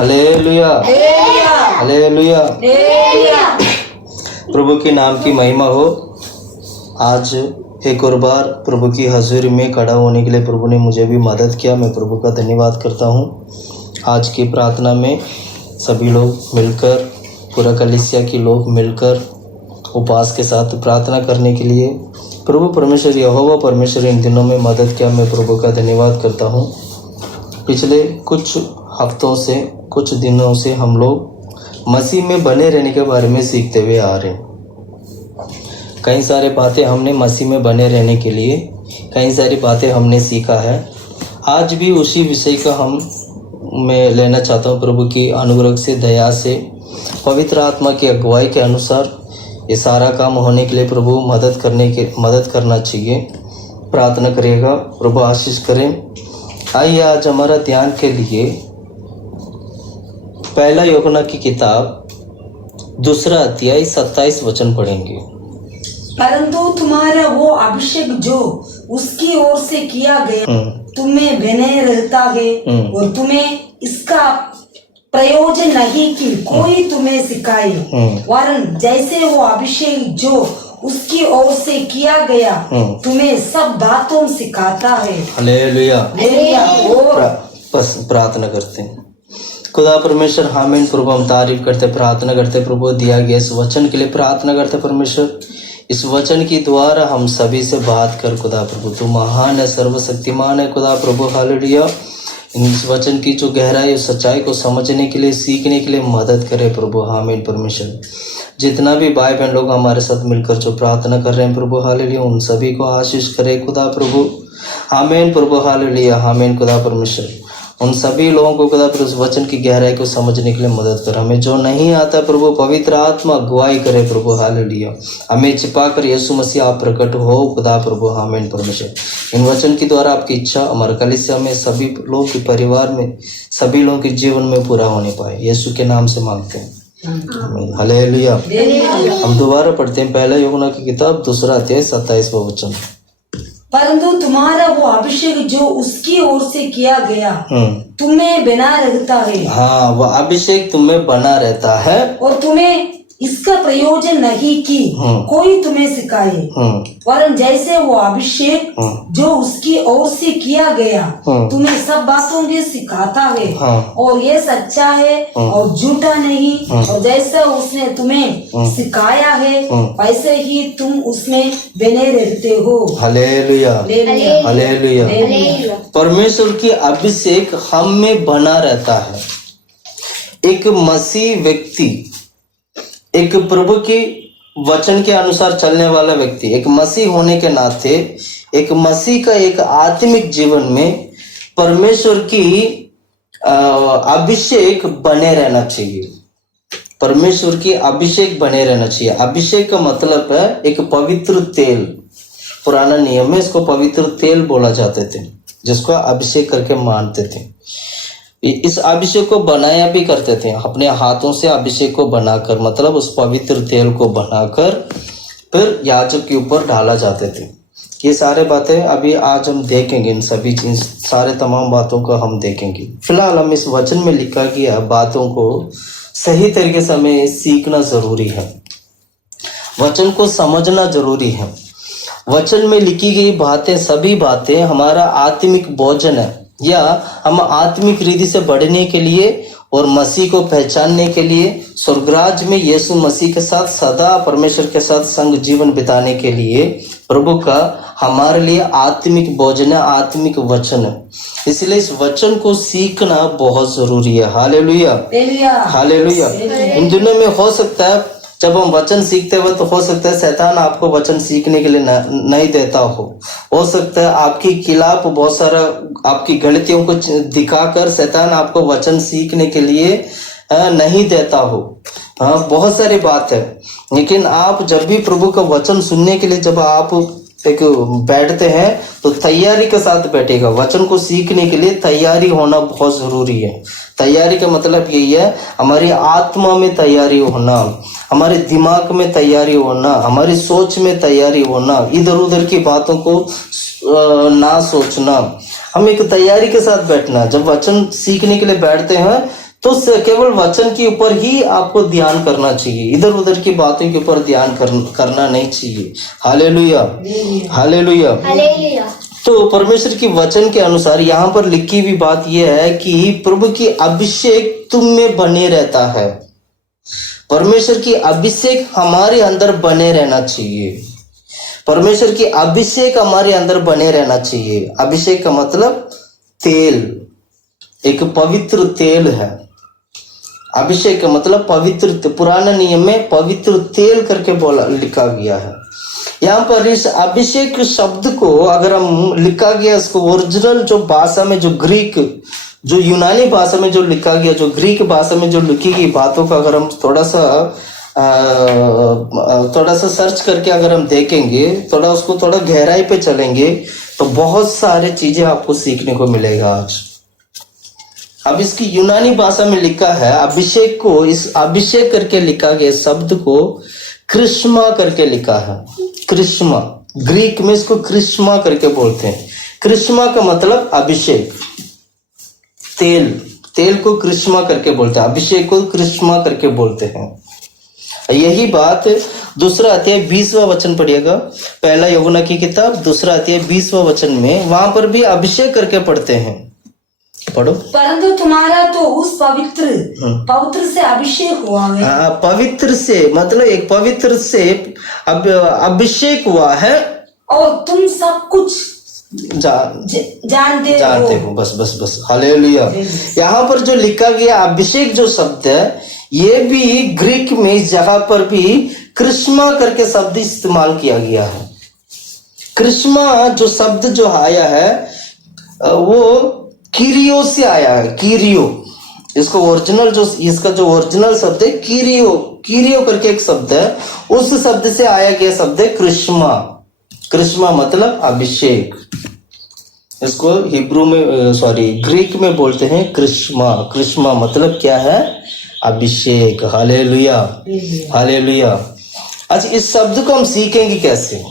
Hallelujah, hallelujah. प्रभु के नाम की महिमा हो। आज एक और बार प्रभु की हजूरी में खड़ा होने के लिए प्रभु ने मुझे भी मदद किया। मैं प्रभु का धन्यवाद करता हूँ। आज की प्रार्थना में सभी लोग मिलकर, पूरा कलीसिया के लोग मिलकर उपवास के साथ प्रार्थना करने के लिए प्रभु परमेश्वर यहोवा परमेश्वर इन दिनों में मदद किया। मैं प्रभु का धन्यवाद करता हूँ। पिछले कुछ हफ्तों से, कुछ दिनों से हम लोग मसीह में बने रहने के बारे में सीखते हुए आ रहे हैं। कई सारी बातें हमने मसीह में बने रहने के लिए, कई सारी बातें हमने सीखा है। आज भी उसी विषय का मैं लेना चाहता हूँ। प्रभु की अनुग्रह से, दया से, पवित्र आत्मा की अगुवाई के अनुसार ये सारा काम होने के लिए प्रभु मदद करना चाहिए। प्रार्थना करिएगा, प्रभु आशीष करें। आइए आज हमारा ध्यान के लिए पहला यूहन्ना की किताब 2 अध्याय 27 वचन पढ़ेंगे। परंतु तुम्हारा वो अभिषेक जो उसकी ओर से किया गया तुम्हें बने रहता है और तुम्हें इसका प्रयोजन नहीं कि कोई तुम्हें सिखाए, वरन जैसे वो अभिषेक जो उसकी ओर से किया गया तुम्हें सब बातों सिखाता है। हालेलुया। बस प्रार्थना करते हैं। खुदा परमेश्वर, आमीन। प्रभु हम तारीफ करते, प्रार्थना करते प्रभु दिया गया इस वचन के लिए प्रार्थना करते परमेश्वर। इस वचन की द्वारा हम सभी से बात कर खुदा प्रभु। तू महान है, सर्वशक्तिमान है खुदा प्रभु। हालेलुया। इस वचन की जो गहराई और सच्चाई को समझने के लिए, सीखने के लिए मदद करे प्रभु। आमीन परमेश्वर। जितना भी भाई बहन लोग हमारे साथ मिलकर जो प्रार्थना कर रहे हैं प्रभु, हालेलुया, उन सभी को आशीष करे खुदा प्रभु। आमीन प्रभु। हालेलुया, आमीन खुदा परमेश्वर। उन सभी लोगों को खुदा प्रभु उस वचन की गहराई को समझने के लिए मदद कर। हमें जो नहीं आता प्रभु, पवित्र आत्मा अगुवाई करे प्रभु। हालेलुया। हमें छिपा कर यीशु मसीह आप प्रकट हो खुदा प्रभु। आमीन परमेश्वर। इन वचन के द्वारा आपकी इच्छा हमारे कलीसिया में, सभी लोगों के परिवार में, सभी लोगों के जीवन में पूरा होने पाए। यीशु के नाम से मांगते हैं, आमीन। हालेलुया। हम दोबारा पढ़ते हैं पहला यूहन्ना की किताब 2 अध्याय 27वां वचन। परंतु तुम्हारा वो अभिषेक जो उसकी ओर से किया गया तुम्हें बना रहता है। हाँ, वह अभिषेक तुम्हें बना रहता है और तुम्हें इसका प्रयोजन नहीं कि कोई तुम्हें सिखाए, वरन जैसे वो अभिषेक जो उसकी ओर से किया गया तुम्हें सब बातों के सिखाता है। और ये सच्चा है और झूठा नहीं, और जैसा उसने तुम्हें सिखाया है वैसे ही तुम उसमें बने रहते हो। Hallelujah, hallelujah. परमेश्वर की अभिषेक हम में बना रहता है। एक मसीह व्यक्ति, एक प्रभु के वचन के अनुसार चलने वाला व्यक्ति, एक मसीह होने के नाते, एक मसीह का एक आत्मिक जीवन में परमेश्वर की अभिषेक बने रहना चाहिए। परमेश्वर की अभिषेक बने रहना चाहिए। अभिषेक का मतलब है एक पवित्र तेल। पुराना नियम में इसको पवित्र तेल बोला जाते थे, जिसको अभिषेक करके मानते थे। इस अभिषेक को बनाया भी करते थे अपने हाथों से। अभिषेक को बनाकर, मतलब उस पवित्र तेल को बनाकर फिर याजक के ऊपर डाला जाते थे। ये सारे बातें अभी आज हम देखेंगे। इन सभी चीज, सारे तमाम बातों को हम देखेंगे। फिलहाल हम इस वचन में लिखा गया बातों को सही तरीके से हमें सीखना जरूरी है। वचन को समझना जरूरी है। वचन में लिखी गई बातें, सभी बातें हमारा आत्मिक भोजन है, या हम आत्मिक रीति से बढ़ने के लिए और मसीह को पहचानने के लिए, स्वर्गराज में यीशु मसीह के साथ सदा परमेश्वर के साथ संग जीवन बिताने के लिए प्रभु का हमारे लिए आत्मिक भोजन है, आत्मिक वचन है। इसलिए इस वचन को सीखना बहुत जरूरी है। Hallelujah, hallelujah. इन दिनों में हो सकता है जब हम वचन सीखते हुए, तो हो सकता है शैतान आपको वचन सीखने के लिए नहीं देता हो सकता है आपके खिलाफ बहुत सारा आपकी गलतियों को दिखाकर शैतान आपको वचन सीखने के लिए नहीं देता हो। हाँ, बहुत सारी बात है। लेकिन आप जब भी प्रभु का वचन सुनने के लिए जब आप एक बैठते हैं तो तैयारी के साथ बैठेगा। वचन को सीखने के लिए तैयारी होना बहुत जरूरी है। तैयारी का मतलब यही है, हमारी आत्मा में तैयारी होना, हमारे दिमाग में तैयारी होना, हमारी सोच में तैयारी होना, इधर उधर की बातों को ना सोचना। हम एक तैयारी के साथ बैठना। जब वचन सीखने के लिए बैठते हैं तो केवल वचन के ऊपर ही आपको ध्यान करना चाहिए, इधर उधर की बातों के ऊपर ध्यान करना नहीं चाहिए। Hallelujah, hallelujah. तो परमेश्वर की वचन के अनुसार यहाँ पर लिखी हुई बात यह है कि प्रभु की अभिषेक तुम में बने रहता है। परमेश्वर की अभिषेक हमारे अंदर बने रहना चाहिए। परमेश्वर की अभिषेक हमारे अंदर बने रहना चाहिए। अभिषेक का मतलब तेल, एक पवित्र तेल है। अभिषेक का मतलब पवित्र, पुराने नियम में पवित्र तेल करके बोला लिखा गया है। यहाँ पर इस अभिषेक शब्द को अगर हम लिखा गया, इसको ओरिजिनल जो भाषा में, जो ग्रीक, जो यूनानी भाषा में जो लिखा गया, जो ग्रीक भाषा में जो लिखी गई बातों का अगर हम थोड़ा सा सर्च करके अगर हम देखेंगे, उसको थोड़ा गहराई पे चलेंगे, तो बहुत सारे चीजें आपको सीखने को मिलेगा आज। अब इसकी यूनानी भाषा में लिखा है अभिषेक को, इस अभिषेक करके लिखा गया शब्द को क्रिस्मा करके लिखा है। क्रिस्मा, ग्रीक में इसको क्रिस्मा करके बोलते हैं। क्रिस्मा का मतलब अभिषेक, तेल को क्रिस्मा करके बोलते हैं, अभिषेक को क्रिस्मा करके बोलते हैं। यही बात दूसरा अध्याय 20वां वचन पढ़िएगा, पहला यूहन्ना की किताब दूसरा अध्याय 20वां वचन में, वहां पर भी अभिषेक करके पढ़ते हैं। पढ़ो। परंतु तुम्हारा तो उस पवित्र से अभिषेक हुआ है। हाँ, पवित्र से मतलब एक पवित्र से अभिषेक हुआ है, और तुम सब कुछ जानते हो। बस हालेलुया। यहाँ पर जो लिखा गया अभिषेक जो शब्द है, ये भी ग्रीक में इस जगह पर भी क्रिस्मा करके शब्द इस्तेमाल किया गया है। क्रिस्मा जो शब्द जो आया है वो कीरियो से आया है। कीरियो, इसको ओरिजिनल जो, इसका जो ओरिजिनल शब्द है कीरियो करके एक शब्द है, उस शब्द से आया गया शब्द है क्रिस्मा। क्रिस्मा मतलब अभिषेक। इसको हिब्रू में ग्रीक में बोलते हैं क्रिस्मा। क्रिस्मा मतलब क्या है? अभिषेक। Hallelujah, hallelujah. अच्छा, इस शब्द को हम सीखेंगे कैसे?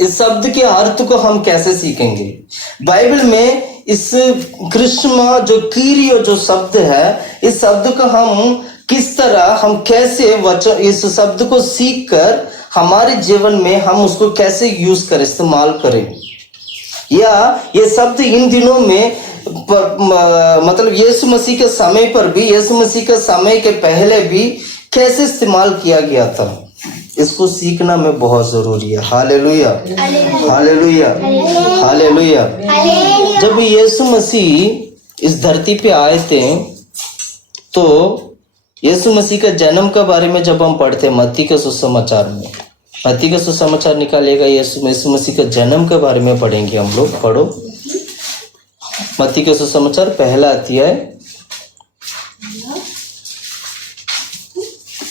इस शब्द के अर्थ को हम कैसे सीखेंगे? बाइबल में इस क्रिस्मा जो कीरियो जो शब्द है, इस शब्द को हम किस तरह, हम कैसे वचन इस शब्द को सीख कर हमारे जीवन में हम उसको कैसे यूज करें, इस्तेमाल करें, या ये शब्द इन दिनों में मतलब यीशु मसीह के समय पर भी, यीशु मसीह के समय के पहले भी कैसे इस्तेमाल किया गया था, इसको सीखना में बहुत जरूरी है। Hallelujah, hallelujah, hallelujah. जब यीशु मसीह इस धरती पे आए थे, तो यीशु मसीह का जन्म के बारे में जब हम पढ़ते हैं मत्ती के सुसमाचार में, मत्ती का सुसमाचार निकालेगा, यीशु मसीह का जन्म के बारे में पढ़ेंगे हम लोग। पढ़ो मत्ती का सुसमाचार पहला अध्याय,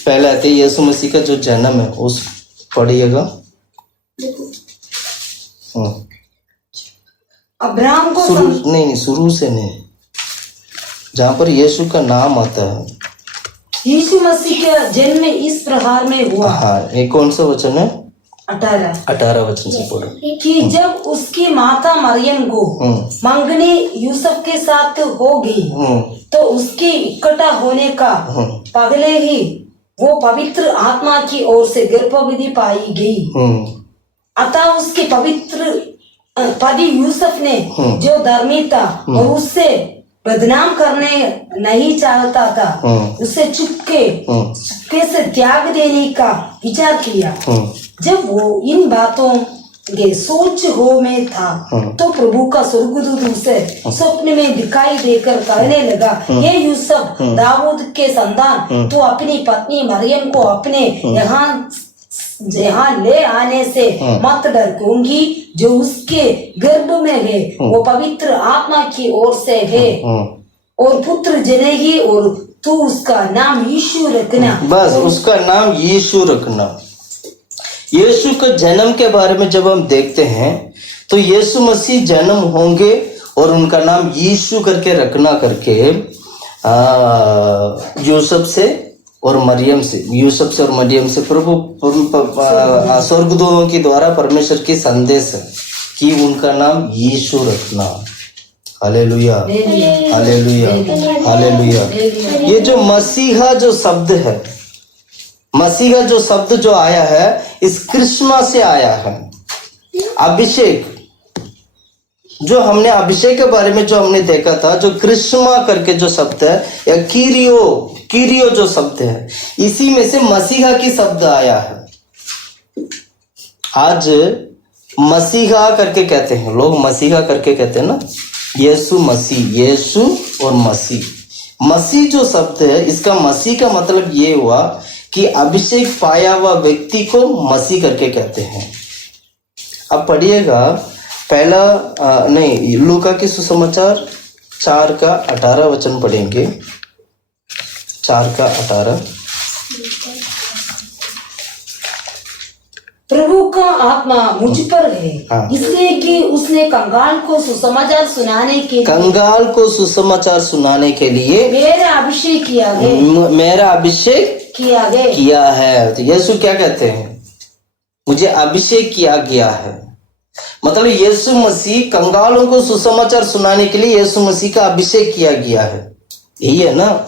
पहला अध्याय यीशु मसीह का जो जन्म है उस पढ़िएगा। अब्राहम को शुरू से नहीं, जहाँ पर यीशु का नाम आता है। यीशु मसीह का जन्म इस प्रकार में हुआ। हाँ, ये कौन सा वचन है? 18 वचन से पढ़ो। कि जब उसकी माता मरियम को मंगनी यूसुफ के साथ हो गई, तो उसके इकट्ठा होने का पहले ही वो पवित्र आत्मा की ओर से गर्भवती पाई गई। अतः उसके पवित्र पति यूसुफ ने, जो धर्मी था और उससे बदनाम करने नहीं चाहता था, उसे चुपके से त्याग देने का विचार किया। जब वो इन बातों के सोच हो में था, तो प्रभु का स्वर्गदूत उसे स्वप्न में दिखाई देकर कहने लगा, हे यूसुफ, दाऊद के संतान, तो अपनी पत्नी मरियम को अपने यहाँ ले आने से मत डर, क्योंकि जो उसके गर्भ में है वो पवित्र आत्मा की ओर से है, और पुत्र जनेगी, और तू उसका नाम यीशु रखना। बस उसका नाम यीशु रखना। यीशु का जन्म के बारे में जब हम देखते हैं, तो यीशु मसीह जन्म होंगे और उनका नाम यीशु करके रखना करके यूसुफ से और मरियम से, यूसुफ से और मरियम से प्रभु स्वर्गदूतों के द्वारा परमेश्वर की संदेश है कि उनका नाम यीशु रखना। Hallelujah, hallelujah, hallelujah, hallelujah. ये जो मसीहा जो शब्द है, मसीहा जो शब्द जो आया है, इस क्रिस्मा से आया है। अभिषेक, जो हमने अभिषेक के बारे में जो हमने देखा था, जो क्रिस्मा करके जो शब्द है, या कीरियो जो शब्द है, इसी में से मसीहा की शब्द आया है। आज मसीहा करके कहते हैं लोग, मसीहा करके कहते हैं ना, यीशु मसीह, यीशु और मसीह। मसीह जो शब्द है, इसका मसीह का मतलब ये हुआ कि अभिषेक पाया हुआ व्यक्ति को मसीह करके कहते हैं। अब पढ़िएगा पहला लूका की सुसमाचार 4 का 18 वचन पढ़ेंगे। 4 का 18। प्रभु का आत्मा मुझ पर है, हाँ। इसलिए कि उसने कंगाल को सुसमाचार सुनाने के लिए, कंगाल को सुसमाचार सुनाने के लिए मेरा अभिषेक किया गया, मेरा अभिषेक किया है। तो यीशु क्या कहते हैं? मुझे अभिषेक किया गया है। मतलब यीशु मसीह कंगालों को सुसमाचार सुनाने के लिए यीशु मसीह का अभिषेक किया गया है। यही है ना,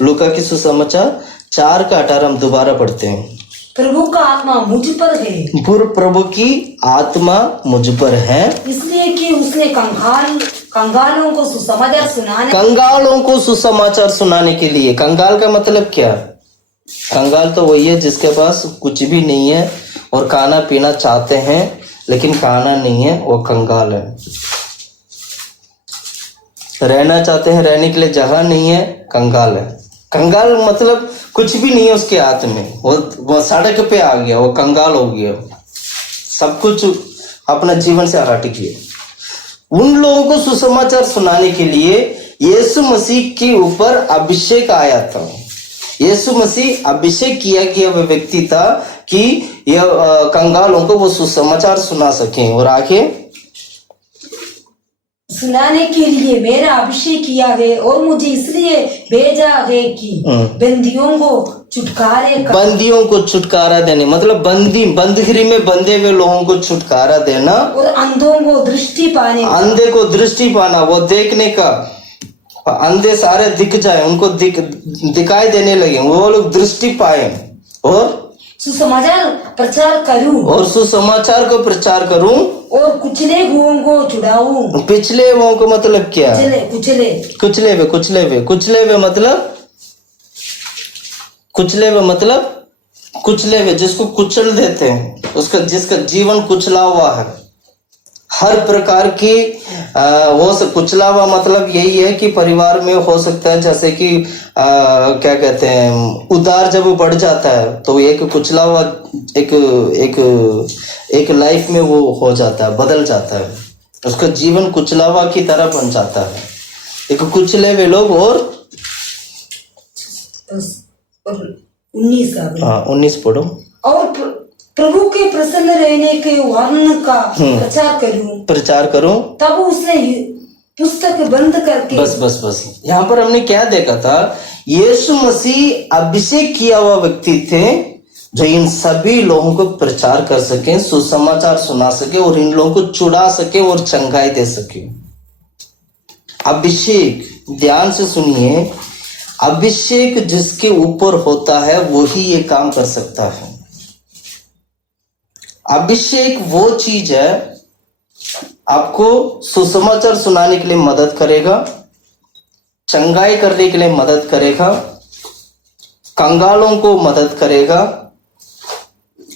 लूका की सुसमाचार 4 का 18 हम दोबारा पढ़ते हैं। प्रभु का आत्मा मुझ पर है, प्रभु की आत्मा मुझ पर है, इसलिए कि उसने कंगालों को सुसमाचार सुनाने, कंगालों को सुसमाचार सुनाने के लिए। कंगाल का मतलब क्या? कंगाल तो वही है जिसके पास कुछ भी नहीं है और खाना पीना चाहते हैं लेकिन खाना नहीं है, वो कंगाल है। रहना चाहते हैं, रहने के लिए जगह नहीं है, कंगाल है। कंगाल मतलब कुछ भी नहीं है उसके हाथ में, वो सड़क पे आ गया, वो कंगाल हो गया, सब कुछ अपना जीवन से हट गया। उन लोगों को सुसमाचार सुनाने के लिए यीशु मसीह के ऊपर अभिषेक आया था। यीशु मसीह अभिषेक किया गया वह व्यक्ति था कि यह कंगालों को वो सुसमाचार सुना सके। और आगे सुनाने के लिए मेरा अभिषेक किया है और मुझे इसलिए भेजा है कि बंदियों को छुटकारा देने, मतलब बंदगी में बंधे हुए लोगों को छुटकारा देना, और अंधों को दृष्टि पाने, अंधे को दृष्टि पाना, वो देखने का, अंधे सारे दिख जाए, उनको दिखाई देने लगे, वो लोग दृष्टि पाए, और सुसमाचार प्रचार करूं, और सुसमाचार को प्रचार करूं, और कुचले हुओं को छुड़ाऊं। पिछले हुओं को मतलब क्या? कुचले हुए जिसको कुचल देते हैं, उसका जिसका जीवन कुचला हुआ है, हर प्रकार की कुचला हुआ मतलब यही है कि परिवार में हो सकता है, जैसे कि क्या कहते हैं, उतार जब बढ़ जाता है तो एक कुचला हुआ एक लाइफ में वो हो जाता है, बदल जाता है, उसका जीवन कुचला हुआ की तरह बन जाता है। एक कुचले हुए लोग। और 19 पढ़ो। और प्रभु के प्रसन्न रहने के वर्ण का प्रचार करूं। तब उसने पुस्तक बंद करके, बस यहाँ पर हमने क्या देखा था? यीशु मसीह अभिषेक किया हुआ व्यक्ति थे जो इन सभी लोगों को प्रचार कर सके, सुसमाचार सुना सके, और इन लोगों को छुड़ा सके और चंगाई दे सके। अभिषेक, ध्यान से सुनिए, अभिषेक जिसके ऊपर होता है वही ये काम कर सकता है। अभिषेक वो चीज है, आपको सुसमाचार सुनाने के लिए मदद करेगा, चंगाई करने के लिए मदद करेगा, कंगालों को मदद करेगा,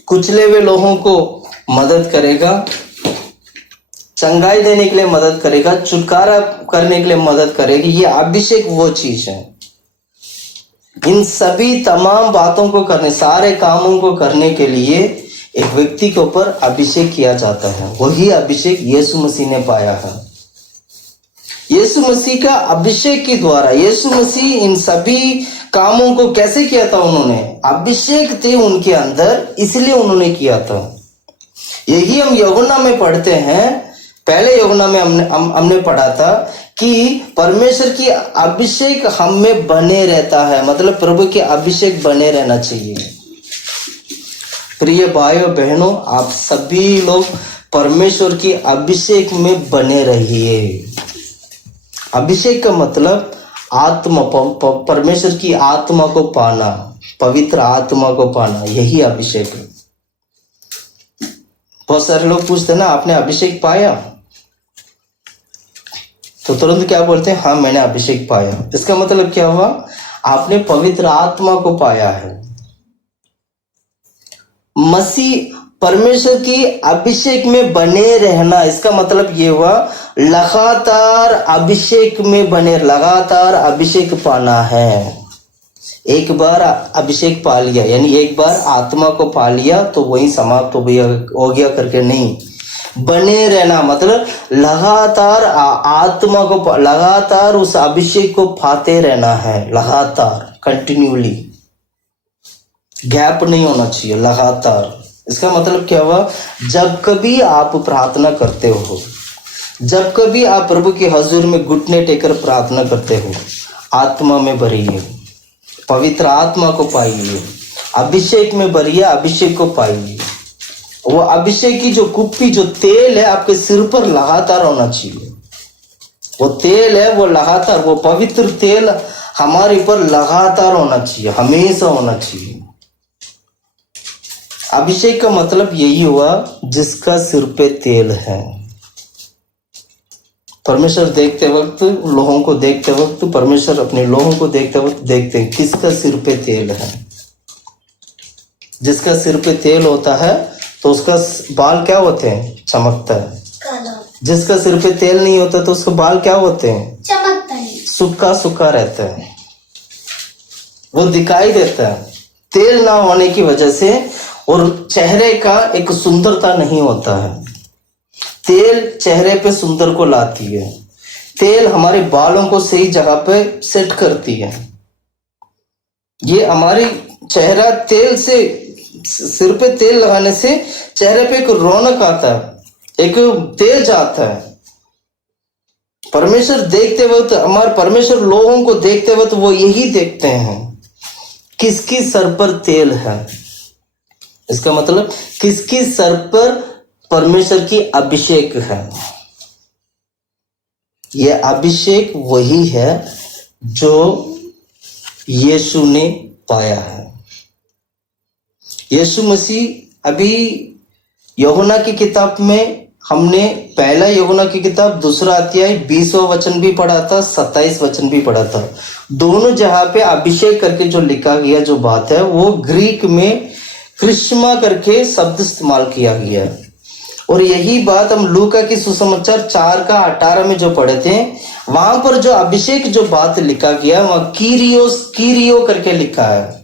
कुचले हुए लोगों को मदद करेगा, चंगाई देने के लिए मदद करेगा, छुटकारा करने के लिए मदद करेगी। ये अभिषेक वो चीज है। इन सभी तमाम बातों को करने, सारे कामों को करने के लिए एक व्यक्ति के ऊपर अभिषेक किया जाता है। वही अभिषेक यीशु मसीह ने पाया है। यीशु मसीह का अभिषेक के द्वारा, यीशु मसीह इन सभी कामों को कैसे किया था? उन्होंने अभिषेक थे उनके अंदर, इसलिए उन्होंने किया था। यही हम यूहन्ना में पढ़ते हैं। पहले यूहन्ना में हमने पढ़ा था कि परमेश्वर की अभिषेक हम में बने रहता है, मतलब प्रभु के अभिषेक बने रहना चाहिए। प्रिय भाइयों बहनों, आप सभी लोग परमेश्वर की अभिषेक में बने रहिए। अभिषेक का मतलब आत्मा, परमेश्वर की आत्मा को पाना, पवित्र आत्मा को पाना, यही अभिषेक है। बहुत सारे लोग पूछते हैं ना, आपने अभिषेक पाया? तो तुरंत क्या बोलते हैं? हाँ, मैंने अभिषेक पाया। इसका मतलब क्या हुआ? आपने पवित्र आत्मा को पाया है। मसीह परमेश्वर की अभिषेक में बने रहना, इसका मतलब ये हुआ लगातार अभिषेक में बने, लगातार अभिषेक पाना है। एक बार अभिषेक पा लिया, यानी एक बार आत्मा को पा लिया तो वही समाप्त हो गया करके नहीं, बने रहना मतलब लगातार आत्मा को, लगातार उस अभिषेक को पाते रहना है, लगातार, कंटिन्यूली, गैप नहीं होना चाहिए, लगातार। इसका मतलब क्या हुआ? जब कभी आप प्रार्थना करते हो, जब कभी आप प्रभु के हजूर में घुटने टेकर प्रार्थना करते हो, आत्मा में भरिए, पवित्र आत्मा को पाइए, अभिषेक में भरिए, अभिषेक को पाइए। वो अभिषेक की जो कुप्पी, जो तेल है आपके सिर पर लगातार होना चाहिए। वो तेल है, वो लगातार, वो पवित्र तेल हमारे ऊपर लगातार होना चाहिए, हमेशा होना चाहिए। अभिषेक का मतलब यही हुआ जिसका सिर पे तेल है। परमेश्वर देखते वक्त, लोगों को देखते वक्त, परमेश्वर अपने लोगों को देखते वक्त देखते हैं किसका सिर पे तेल है। जिसका सिर पे तेल होता है तो उसका बाल क्या होते हैं? चमकता है। जिसका सिर पे तेल नहीं होता तो उसके बाल क्या होते हैं? चमकता है, सूखा सूखा रहता है, वो दिखाई देता है। तेल ना होने की वजह से और चेहरे का एक सुंदरता नहीं होता है। तेल चेहरे पे सुंदर को लाती है, तेल हमारे बालों को सही जगह पे सेट करती है। ये हमारी चेहरा तेल से, सिर पे तेल लगाने से चेहरे पे एक रौनक आता है, एक तेज आता है। परमेश्वर देखते वक्त, हमारे परमेश्वर लोगों को देखते वक्त वो यही देखते हैं, किसकी सर पर तेल है। इसका मतलब किसकी सर पर परमेश्वर की अभिषेक है। यह अभिषेक वही है जो यीशु ने पाया है। यीशु मसीह, अभी यूहन्ना की किताब में हमने पहला यूहन्ना की किताब 2 अध्याय 20वां वचन भी पढ़ा था, 27 वचन भी पढ़ा था। दोनों जहां पे अभिषेक करके जो लिखा गया जो बात है, वो ग्रीक में क्रिश्मा करके शब्द इस्तेमाल किया गया। और यही बात हम लूका की सुसमाचार 4:18 में जो पढ़े थे, वहां पर जो अभिषेक जो बात लिखा गया, वहां कीरियो करके लिखा है।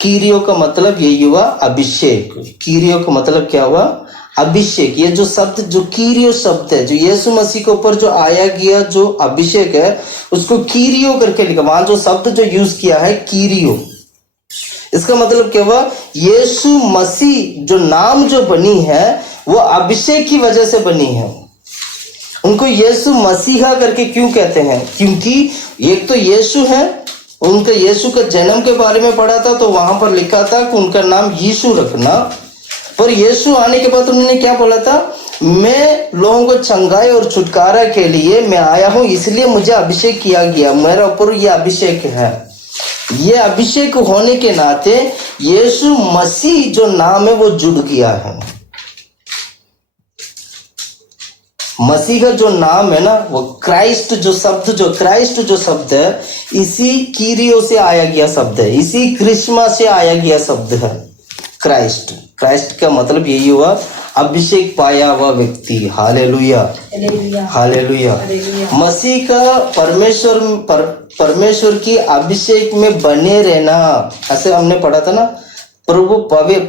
कीरियो का मतलब यही हुआ अभिषेक। कीरियो का मतलब क्या हुआ? अभिषेक। ये जो शब्द, जो कीरियो शब्द है, जो यीशु मसीह के ऊपर जो आया गया जो अभिषेक है, उसको कीरियो करके लिखा। वहां जो शब्द जो यूज किया है कीरियो, इसका मतलब क्या हुआ? यीशु मसीह जो नाम जो बनी है वो अभिषेक की वजह से बनी है। उनको यीशु मसीहा करके क्यों कहते हैं? क्योंकि एक तो यीशु है, उनका यीशु का जन्म के बारे में पढ़ा था तो वहां पर लिखा था कि उनका नाम यीशु रखना। पर यीशु आने के बाद उन्होंने क्या बोला था? मैं लोगों को चंगाई और छुटकारा के लिए मैं आया हूं, इसलिए मुझे अभिषेक किया गया, मेरे ऊपर यह अभिषेक है। ये अभिषेक होने के नाते यीशु मसीह जो नाम है वो जुड़ गया है। मसीह का जो नाम है ना, वो क्राइस्ट जो शब्द है, इसी कीरियो से आया गया शब्द है, इसी क्रिश्मा से आया गया शब्द है क्राइस्ट। क्राइस्ट का मतलब यही हुआ अभिषेक पाया हुआ व्यक्ति। Hallelujah, hallelujah. मसीह का परमेश्वर की अभिषेक में बने रहना, ऐसे हमने पढ़ा था ना, प्रभु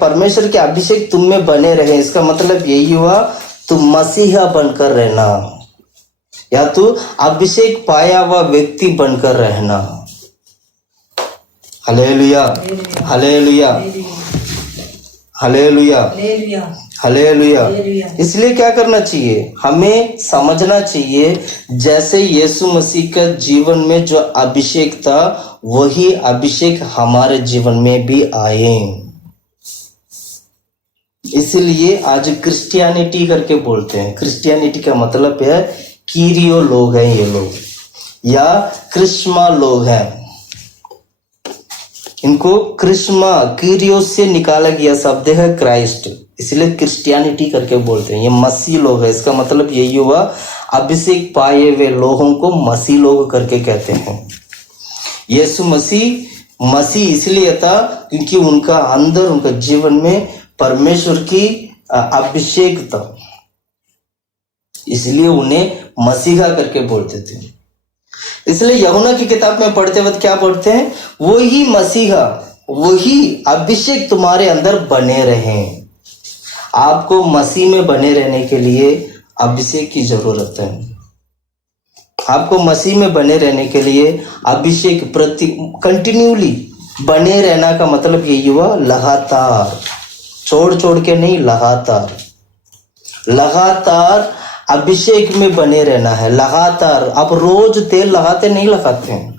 परमेश्वर के अभिषेक तुम में बने रहे। इसका मतलब यही हुआ तुम मसीहा बनकर रहना, या तो अभिषेक पाया हुआ व्यक्ति बनकर रहना। Hallelujah, hallelujah, hallelujah, hallelujah. इसलिए क्या करना चाहिए? हमें समझना चाहिए जैसे यीशु मसीह का जीवन में जो अभिषेक था, वही अभिषेक हमारे जीवन में भी आए। इसलिए आज क्रिश्चियनिटी करके बोलते हैं। क्रिश्चियनिटी का मतलब है कीरियो लोग हैं ये लोग। या क्रिस्मा लोग हैं। इनको क्रिस्मा कीरियोस से निकाला गया शब्द है क्राइस्ट, इसलिए क्रिस्टियनिटी करके बोलते हैं। ये मसीह लोग है, इसका मतलब यही हुआ अभिषेक पाए हुए लोगों को मसीह लोग करके कहते हैं। यीशु मसीह इसलिए था क्योंकि उनका अंदर, उनका जीवन में परमेश्वर की अभिषेक था, इसलिए उन्हें मसीहा करके बोलते थे। इसलिए यूहन्ना की किताब में पढ़ते वक्त क्या पढ़ते हैं, वही मसीहा, वही अभिषेक तुम्हारे अंदर बने रहे। आपको मसीह में बने रहने के लिए अभिषेक की जरूरत है। आपको मसीह में बने रहने के लिए अभिषेक कंटिन्यूली बने रहना का मतलब यही हुआ लगातार, छोड़ छोड़ के नहीं, लगातार अभिषेक में बने रहना है, लगातार। आप रोज तेल लगाते नहीं लगाते हैं?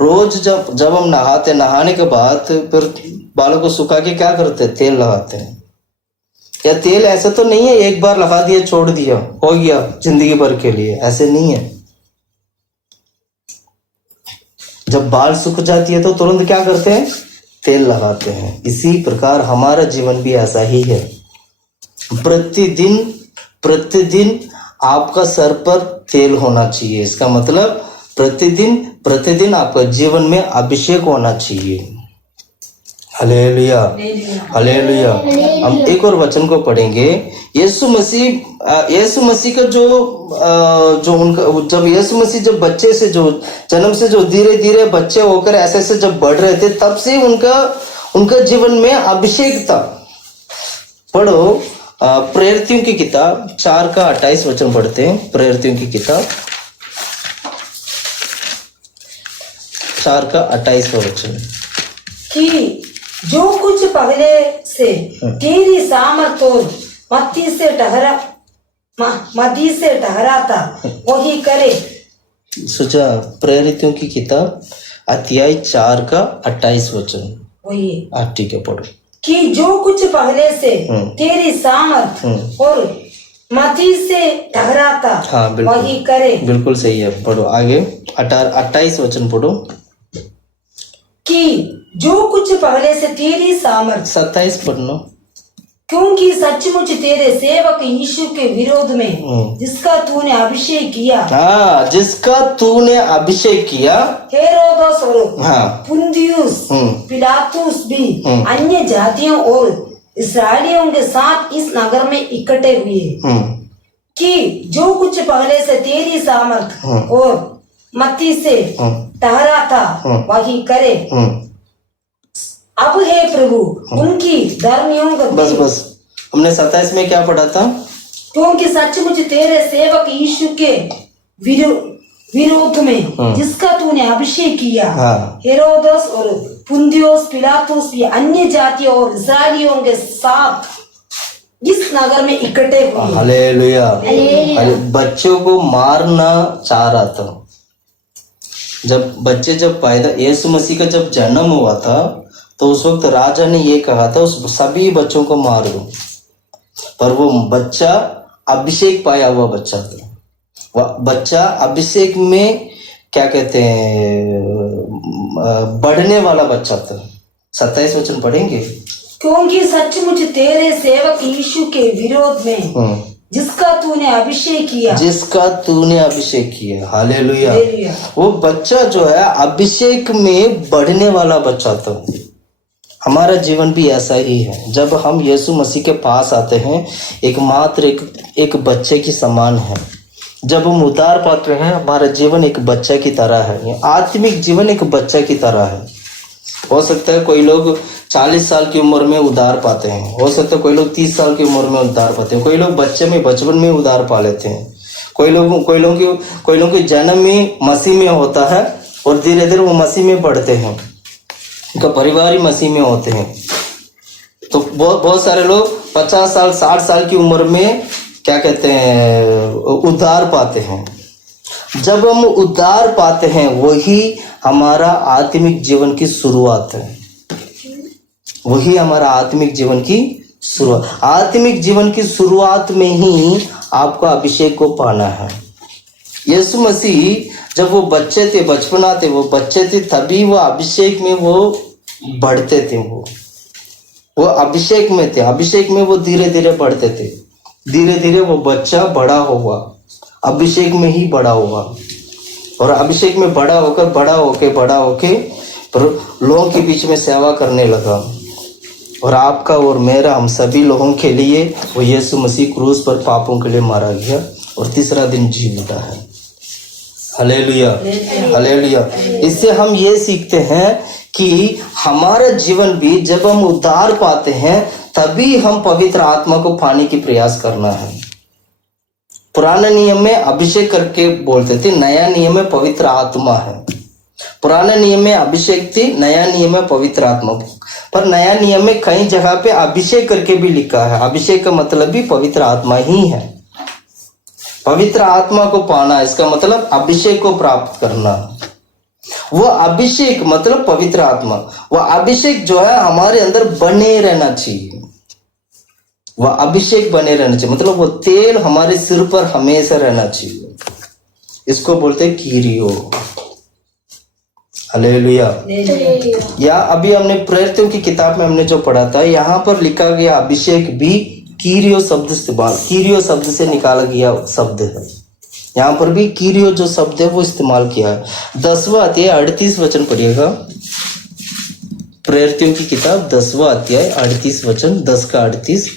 रोज जब हम नहाने के बाद फिर बालों को सुखा के क्या करते हैं, तेल लगाते हैं। या तेल ऐसा तो नहीं है एक बार लगा दिया छोड़ दिया हो गया जिंदगी भर के लिए, ऐसे नहीं है। जब बाल सूख जाती है तो तुरंत क्या करते हैं, तेल लगाते हैं। इसी प्रकार हमारा जीवन भी ऐसा ही है। प्रतिदिन आपका सर पर तेल होना चाहिए। इसका मतलब प्रतिदिन आपका जीवन में अभिषेक होना चाहिए। Hallelujah, hallelujah. हम एक और वचन को पढ़ेंगे। यीशु मसीह का जो उनका, जब यीशु मसीह जब बच्चे से, जो जन्म से जो धीरे धीरे बच्चे होकर ऐसे जब बढ़ रहे थे, तब से उनका जीवन में अभिषेक था। पढ़ो प्रेरितों की किताब 4 का 28 वचन पढ़ते हैं। प्रेरितों की किताब 4 का 28 वचन कि जो कुछ पहले से तेरी सामर्थ और मदी से ठहरा था वही करे। सोचा, प्रेरितों की किताब अध्याय 4 का 28 वचन वही। ठीक है, पढ़ो। कि जो कुछ पहले से तेरी सामर्थ और मदी से ठहरा था, हाँ, बिल्कुल, वही करे। बिल्कुल सही है। पढ़ो आगे 28 वचन पढ़ो। कि जो कुछ पहले से तेरी सामर्थ, 27 पढ़ना। क्योंकि सचमुच तेरे सेवक यीशु के विरोध में जिसका तूने अभिषेक किया, जिसका तूने अभिषेक किया, हेरोदस और पुन्तियुस पिलातुस भी अन्य जातियों और इस्राएलियों के साथ इस नगर में इकट्ठे हुए। कि जो कुछ पहले से तेरी सामर्थ और मत्ती से ठहरा था वही करे। अब हे प्रभु उनकी धर्मियों का, बस हमने 27 में क्या पढ़ा था? क्योंकि सचमुच तेरे सेवक यीशु के विरोध में जिसका तूने अभिषेक किया, हेरोदस और पुन्तियुस पिलातुस भी अन्य जातियों और इस्राएलियों के साथ इस नगर में इकट्ठे हुए। हालेलुया। बच्चों को मारना चाह रहा था। जब पैदा, यीशु मसीह का जब जन्म हुआ था तो उस वक्त राजा ने ये कहा था उस सभी बच्चों को मार दो, पर वो बच्चा अभिषेक पाया हुआ बच्चा था। वह बच्चा अभिषेक में क्या कहते हैं, बढ़ने वाला बच्चा था। 27 वचन पढ़ेंगे। क्योंकि सचमुच तेरे सेवक यीशु के विरोध में जिसका तूने अभिषेक किया, हालेलुया। वो बच्चा जो है अभिषेक में बढ़ने वाला बच्चा था। हमारा जीवन भी ऐसा ही है। जब हम यीशु मसीह के पास आते हैं, एक बच्चे की समान है। जब हम उद्धार पाते हैं, हमारा जीवन एक बच्चे की तरह है। आत्मिक जीवन एक बच्चे की तरह है। हो सकता है कोई लोग 40 साल की उम्र में उद्धार पाते हैं, हो सकता है कोई लोग 30 साल की उम्र में उद्धार पाते हैं, कोई लोग बचपन में उद्धार पा लेते हैं, कोई लोग की जन्म ही मसीह में होता है और धीरे धीरे वो मसीह में बढ़ते हैं, उनका परिवार ही मसीह में होते हैं। तो बहुत सारे लोग 50 साल 60 साल की उम्र में क्या कहते हैं, उद्धार पाते हैं। जब हम उद्धार पाते हैं वही हमारा आत्मिक जीवन की शुरुआत है। वही हमारा आत्मिक जीवन की शुरुआत। आत्मिक जीवन की शुरुआत में ही आपको अभिषेक को पाना है। यीशु मसीह जब वो बच्चे थे, बचपना थे, वो बच्चे थे, तभी वो अभिषेक में वो बढ़ते थे। वो अभिषेक में थे, अभिषेक में वो धीरे धीरे बढ़ते थे। धीरे धीरे वो बच्चा बड़ा हुआ, अभिषेक में ही बड़ा हुआ, और अभिषेक में बड़ा होके पर लोगों के बीच में सेवा करने लगा। और आपका और मेरा, हम सभी लोगों के लिए वो यीशु मसीह क्रूस पर पापों के लिए मारा गया और तीसरा दिन जी उठा है। Hallelujah, hallelujah. इससे हम ये सीखते हैं कि हमारा जीवन भी जब हम उद्धार पाते हैं तभी हम पवित्र आत्मा को पाने की प्रयास करना है। पुराने नियम में अभिषेक करके बोलते थे, नया नियम में पवित्र आत्मा है। पुराने नियम में अभिषेक थी, नया नियम में पवित्र आत्मा। पर नया नियम में कई जगह पे अभिषेक करके भी लिखा है। अभिषेक का मतलब भी पवित्र आत्मा ही है। पवित्र आत्मा को पाना, इसका मतलब अभिषेक को प्राप्त करना। वो अभिषेक मतलब पवित्र आत्मा, वो अभिषेक जो है हमारे अंदर बने रहना चाहिए। वह अभिषेक बने रहना चाहिए, मतलब वो तेल हमारे सिर पर हमेशा रहना चाहिए। इसको बोलते हैं कीरियो। हालेलुया। या अभी हमने प्रेरितों की किताब में हमने जो पढ़ा था, यहाँ पर लिखा गया अभिषेक भी कीरियो शब्द इस्तेमाल, कीरियो शब्द से निकाला गया शब्द है। यहाँ पर भी कीरियो जो शब्द है वो इस्तेमाल किया है। 10वां अध्याय 38 वचन पढ़िएगा। प्रेरितों की किताब 10वां अध्याय 38 वचन, 10 का 38।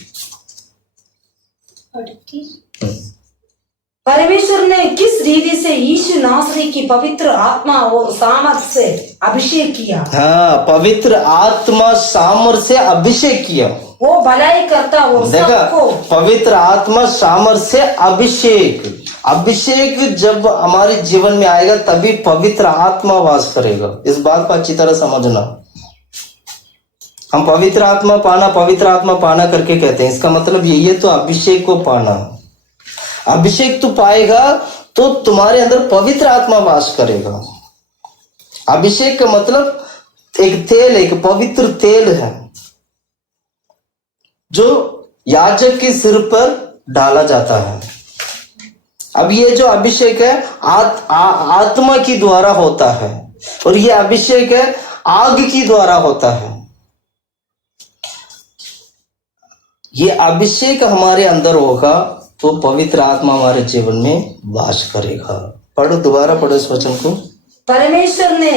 परमेश्वर ने किस रीति से यीशु नासरी की पवित्र आत्मा और सामर्थ से अभिषेक किया। हाँ, पवित्र आत्मा सामर्थ से अभिषेक किया। वो भलाई करता हो सबको। पवित्र आत्मा सामर्थ से अभिषेक, अभिषेक जब हमारे जीवन में आएगा तभी पवित्र आत्मा वास करेगा। इस बात को अच्छी तरह समझना। हम पवित्र आत्मा पाना करके कहते हैं, इसका मतलब यही है। तो अभिषेक को पाना, अभिषेक तू पाएगा तो तुम्हारे अंदर पवित्र आत्मा वास करेगा। अभिषेक का मतलब एक तेल, एक पवित्र तेल है जो याजक के सिर पर डाला जाता है। अब ये जो अभिषेक है आत्मा की द्वारा होता है, और ये अभिषेक है आग की द्वारा होता है। ये अभिषेक हमारे अंदर होगा तो पवित्र आत्मा हमारे जीवन में वास करेगा। पढ़ो, दोबारा पढ़ो इस वचन को। परमेश्वर ने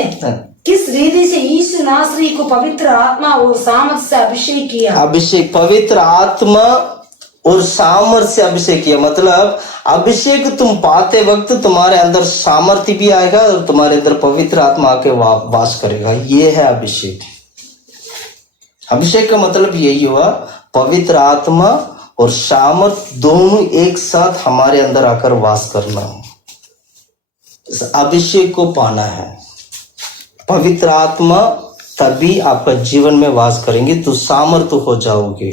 किस रीति से यीशु नासरी को पवित्र आत्मा और सामर्थ से अभिषेक किया। अभिषेक, पवित्र आत्मा और सामर्थ से अभिषेक किया, मतलब अभिषेक तुम पाते वक्त तुम्हारे अंदर सामर्थ्य भी आएगा और तुम्हारे अंदर पवित्र आत्मा आके वास करेगा। ये है अभिषेक। अभिषेक का मतलब यही हुआ, पवित्र आत्मा और सामर्थ दोनों एक साथ हमारे अंदर आकर वास करना। इस अभिषेक को पाना है। पवित्र आत्मा तभी आपका जीवन में वास करेंगे तो सामर्थ हो जाओगे,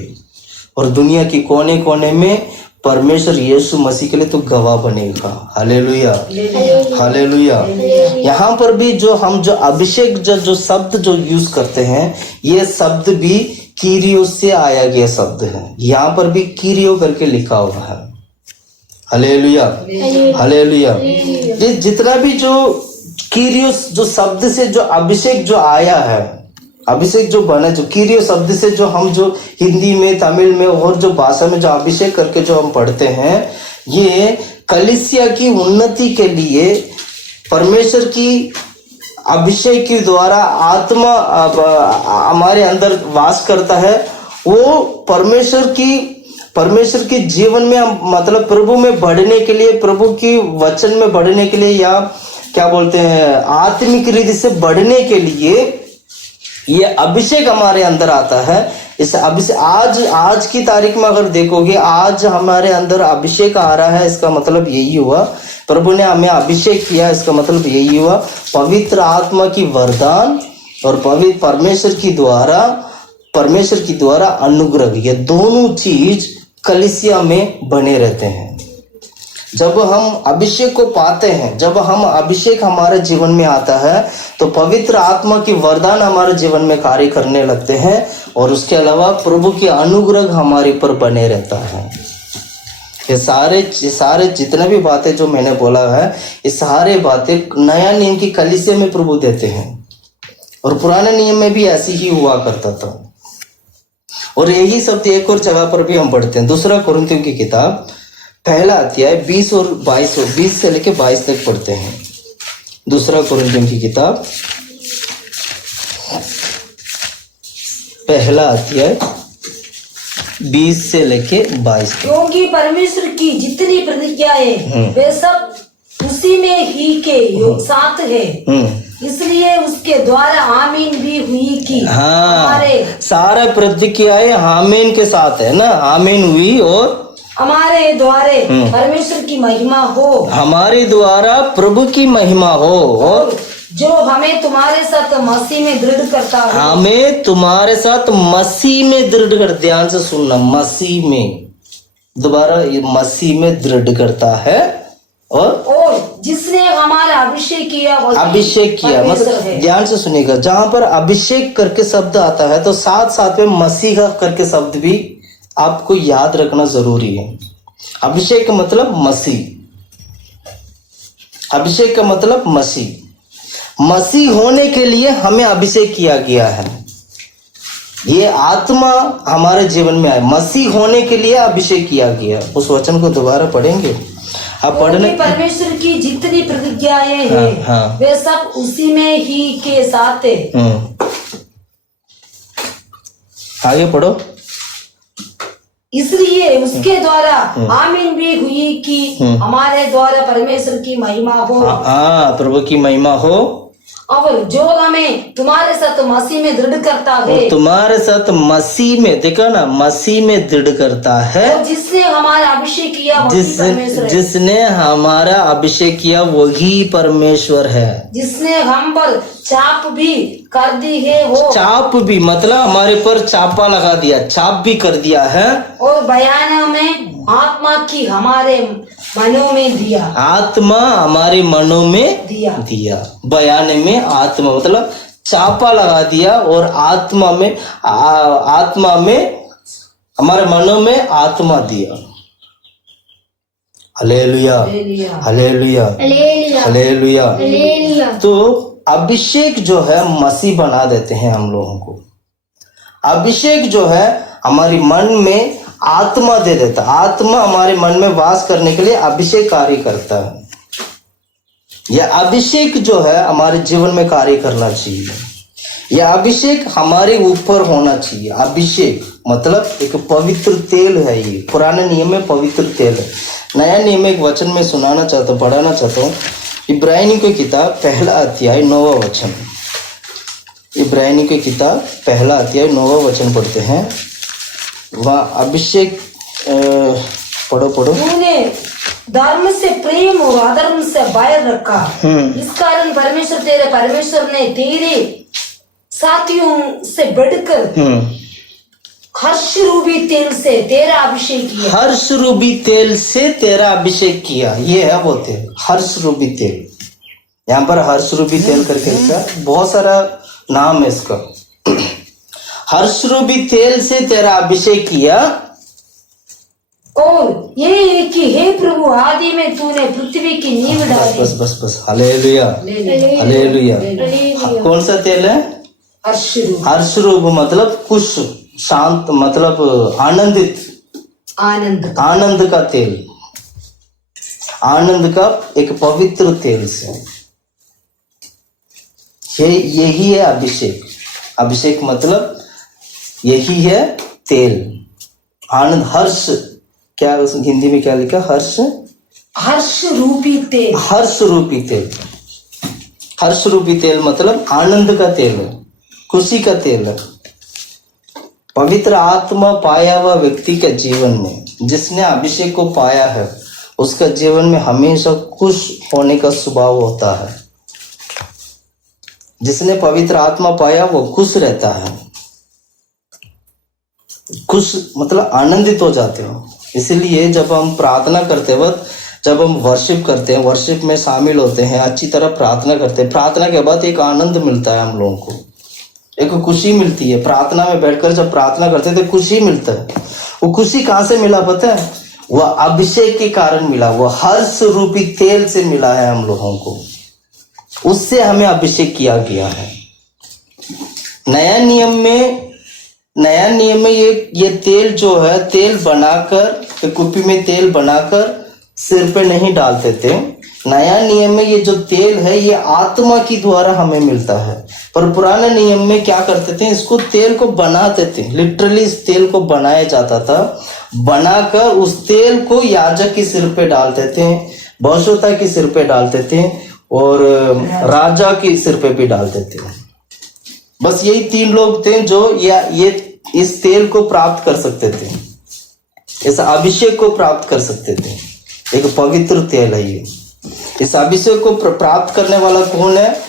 और दुनिया की कोने कोने में परमेश्वर यीशु मसीह के लिए तो गवाह बनेगा। Hallelujah, hallelujah. यहाँ पर भी जो अभिषेक जो शब्द जो यूज करते हैं, ये शब्द भी कीरियो से आया गया शब्द है। यहाँ पर भी कीरियो करके लिखा हुआ है। Hallelujah, hallelujah. जितना भी जो कीरियो जो शब्द से जो अभिषेक जो आया है, अभिषेक जो बना, जो कीरियो शब्द से जो हम जो हिंदी में, तमिल में और जो भाषा में जो अभिषेक करके जो हम पढ़ते हैं, ये कलीसिया की उन्नति के लिए परमेश्वर की अभिषेक के द्वारा आत्मा हमारे अंदर वास करता है। वो परमेश्वर की जीवन में हम, मतलब प्रभु में बढ़ने के लिए, प्रभु की वचन में बढ़ने के लिए, या क्या बोलते हैं आत्मिक रीति से बढ़ने के लिए ये अभिषेक हमारे अंदर आता है। इस अभिषेक आज की तारीख में अगर देखोगे, आज हमारे अंदर अभिषेक आ रहा है। इसका मतलब यही हुआ, प्रभु ने हमें अभिषेक किया। इसका मतलब यही हुआ, पवित्र आत्मा की वरदान और परमेश्वर की द्वारा अनुग्रह, ये दोनों चीज कलीसिया में बने रहते हैं। जब हम अभिषेक को पाते हैं, जब हम अभिषेक हमारे जीवन में आता है तो पवित्र आत्मा की वरदान हमारे जीवन में कार्य करने लगते हैं, और उसके अलावा प्रभु की अनुग्रह हमारे पर बने रहता है। ये सारे जितने भी बातें जो मैंने बोला है, ये सारे बातें नया नियम की कलीसिया में प्रभु देते हैं, और पुराने नियम में भी ऐसी ही हुआ करता था। और यही शब्द एक और जगह पर भी हम पढ़ते हैं, दूसरा कुरिन्थियों की किताब पहला अध्याय 20 और 20 से लेके 22 तक पढ़ते हैं। दूसरा कुरिन्थियों की किताब पहला अध्याय 20 से लेके 22 तक। क्योंकि परमेश्वर की जितनी प्रतिज्ञाएं वे सब उसी में ही के साथ है, इसलिए उसके द्वारा आमीन भी हुई कि हाँ, सारा प्रतिज्ञाएं आमीन के साथ है ना, आमीन हुई और हमारे द्वारे परमेश्वर की महिमा हो, हमारे द्वारा प्रभु की महिमा हो, और जो हमें तुम्हारे साथ मसीह में दृढ़ करता है, हमें तुम्हारे साथ मसीह में दृढ़ कर, ध्यान से सुनना, मसीह में, दोबारा ये मसीह में दृढ़ करता है, और जिसने हमारा अभिषेक किया मतलब ध्यान से सुनिएगा, जहां पर अभिषेक करके शब्द आता है तो साथ साथ में मसीह का करके शब्द भी आपको याद रखना जरूरी है। अभिषेक का मतलब मसीह, अभिषेक का मतलब मसीह होने के लिए हमें अभिषेक किया गया है। ये आत्मा हमारे जीवन में आए, मसीह होने के लिए अभिषेक किया गया। उस वचन को दोबारा पढ़ेंगे, अब पढ़ने। परमेश्वर की जितनी प्रतिज्ञाएं हैं, हाँ। वे सब उसी में ही के साथ है। आगे पढ़ो। इसलिए उसके द्वारा आमीन भी हुई कि हमारे द्वारा परमेश्वर की महिमा हो, प्रभु की महिमा हो, और जो हमें तुम्हारे साथ मसीह में दृढ़ करता है, तुम्हारे साथ मसीह में, देखा ना, मसीह में दृढ़ करता है, और जिसने हमारा अभिषेक किया जिसने हमारा अभिषेक किया वही परमेश्वर है, जिसने हम पर छाप भी कर दी है, वो छाप भी मतलब हमारे पर छापा लगा दिया, छाप भी कर दिया है, और बयान में आत्मा की हमारे मनों में दिया, आत्मा हमारे मनों में दिया। बयान में आत्मा मतलब छापा लगा दिया, और आत्मा में हमारे मनों में आत्मा दिया। Hallelujah, hallelujah, hallelujah. तो अभिषेक जो है मसीह बना देते हैं हम लोगों को। अभिषेक जो है हमारी मन में आत्मा दे देता, आत्मा हमारे मन में वास करने के लिए अभिषेक कार्य करता है। यह अभिषेक जो है हमारे जीवन में कार्य करना चाहिए, यह अभिषेक हमारे ऊपर होना चाहिए। अभिषेक मतलब एक पवित्र तेल है, ये पुराने नियम में पवित्र तेल है। नया नियम में एक वचन में सुनाना चाहता हूँ, पढ़ाना चाहता हूँ। इब्रानियों की किताब पहला अध्याय 9वां वचन, इब्रानियों की किताब पहला अध्याय 9वां वचन पढ़ते हैं। वहाँ अभिषेक पढ़ो। तूने धर्म से प्रेम और अधर्म से बैर रखा, इस कारण परमेश्वर ने तेरे साथियों से बढ़कर हर्ष रूपी तेल से तेरा अभिषेक किया। हर्ष रूपी तेल से तेरा अभिषेक किया, ये है वो तेल, हर्ष रूपी तेल। यहाँ पर हर्ष रूपी तेल करके इसका बहुत सारा नाम है इसका। हर्ष रूपी तेल से तेरा अभिषेक किया, और ये कि हे प्रभु आदि में तूने पृथ्वी की नींव डाली। बस हालेलुया, हालेलुया। कौन सा तेल है? हर्ष रूप मतलब खुश, शांत मतलब आनंदित, आनंद का तेल, आनंद का एक पवित्र तेल से। यही है अभिषेक। अभिषेक मतलब यही है तेल, आनंद, हर्ष। क्या हिंदी में क्या लिखा? हर्ष रूपी तेल, हर्ष रूपी तेल। हर्ष रूपी तेल मतलब आनंद का तेल है, खुशी का तेल है। पवित्र आत्मा पाया हुआ व्यक्ति के जीवन में, जिसने अभिषेक को पाया है, उसका जीवन में हमेशा खुश होने का स्वभाव होता है। जिसने पवित्र आत्मा पाया वो खुश रहता है। खुश मतलब आनंदित हो जाते हो। इसलिए जब हम प्रार्थना करते वक्त, जब हम वर्शिप करते हैं, वर्शिप में शामिल होते हैं, अच्छी तरह प्रार्थना करते हैं, प्रार्थना के बाद एक आनंद मिलता है हम लोगों को, एक खुशी मिलती है। प्रार्थना में बैठकर जब प्रार्थना करते हैं तो खुशी मिलता है। वो खुशी कहाँ से मिला पता है? वह अभिषेक के कारण मिला, वह हर्ष रूपी तेल से मिला है हम लोगों को, उससे हमें अभिषेक किया गया है। नया नियम में ये तेल जो है, तेल बनाकर कुप्पी में तेल बनाकर सिर पे नहीं डालते थे। नया नियम में ये जो तेल है ये आत्मा की द्वारा हमें मिलता है। पर पुराने नियम में क्या करते थे, इसको तेल को बनाते थे, लिटरली इस तेल को बनाया जाता था, बनाकर उस तेल को याजक के सिर पे डालते थे, बहुश्रोता के सिर पे डालते थे और राजा के सिर पे भी डालते थे। बस यही 3 लोग थे जो ये इस तेल को प्राप्त कर सकते थे, इस अभिषेक को प्राप्त कर सकते थे। एक पवित्र तेल है ये। इस अभिषेक को प्राप्त करने वाला कौन है?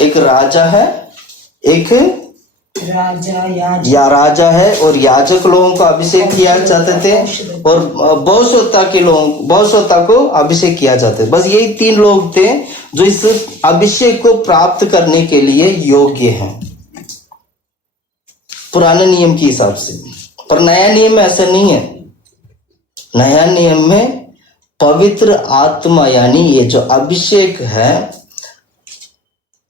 एक राजा है, एक राजा है और याजक लोगों को अभिषेक किया जाते थे और बहुश्रोता को अभिषेक किया जाता है। बस यही 3 लोग थे जो इस अभिषेक को प्राप्त करने के लिए योग्य हैं पुराने नियम के हिसाब से। पर नया नियम में ऐसा नहीं है। नया नियम में पवित्र आत्मा यानी ये जो अभिषेक है,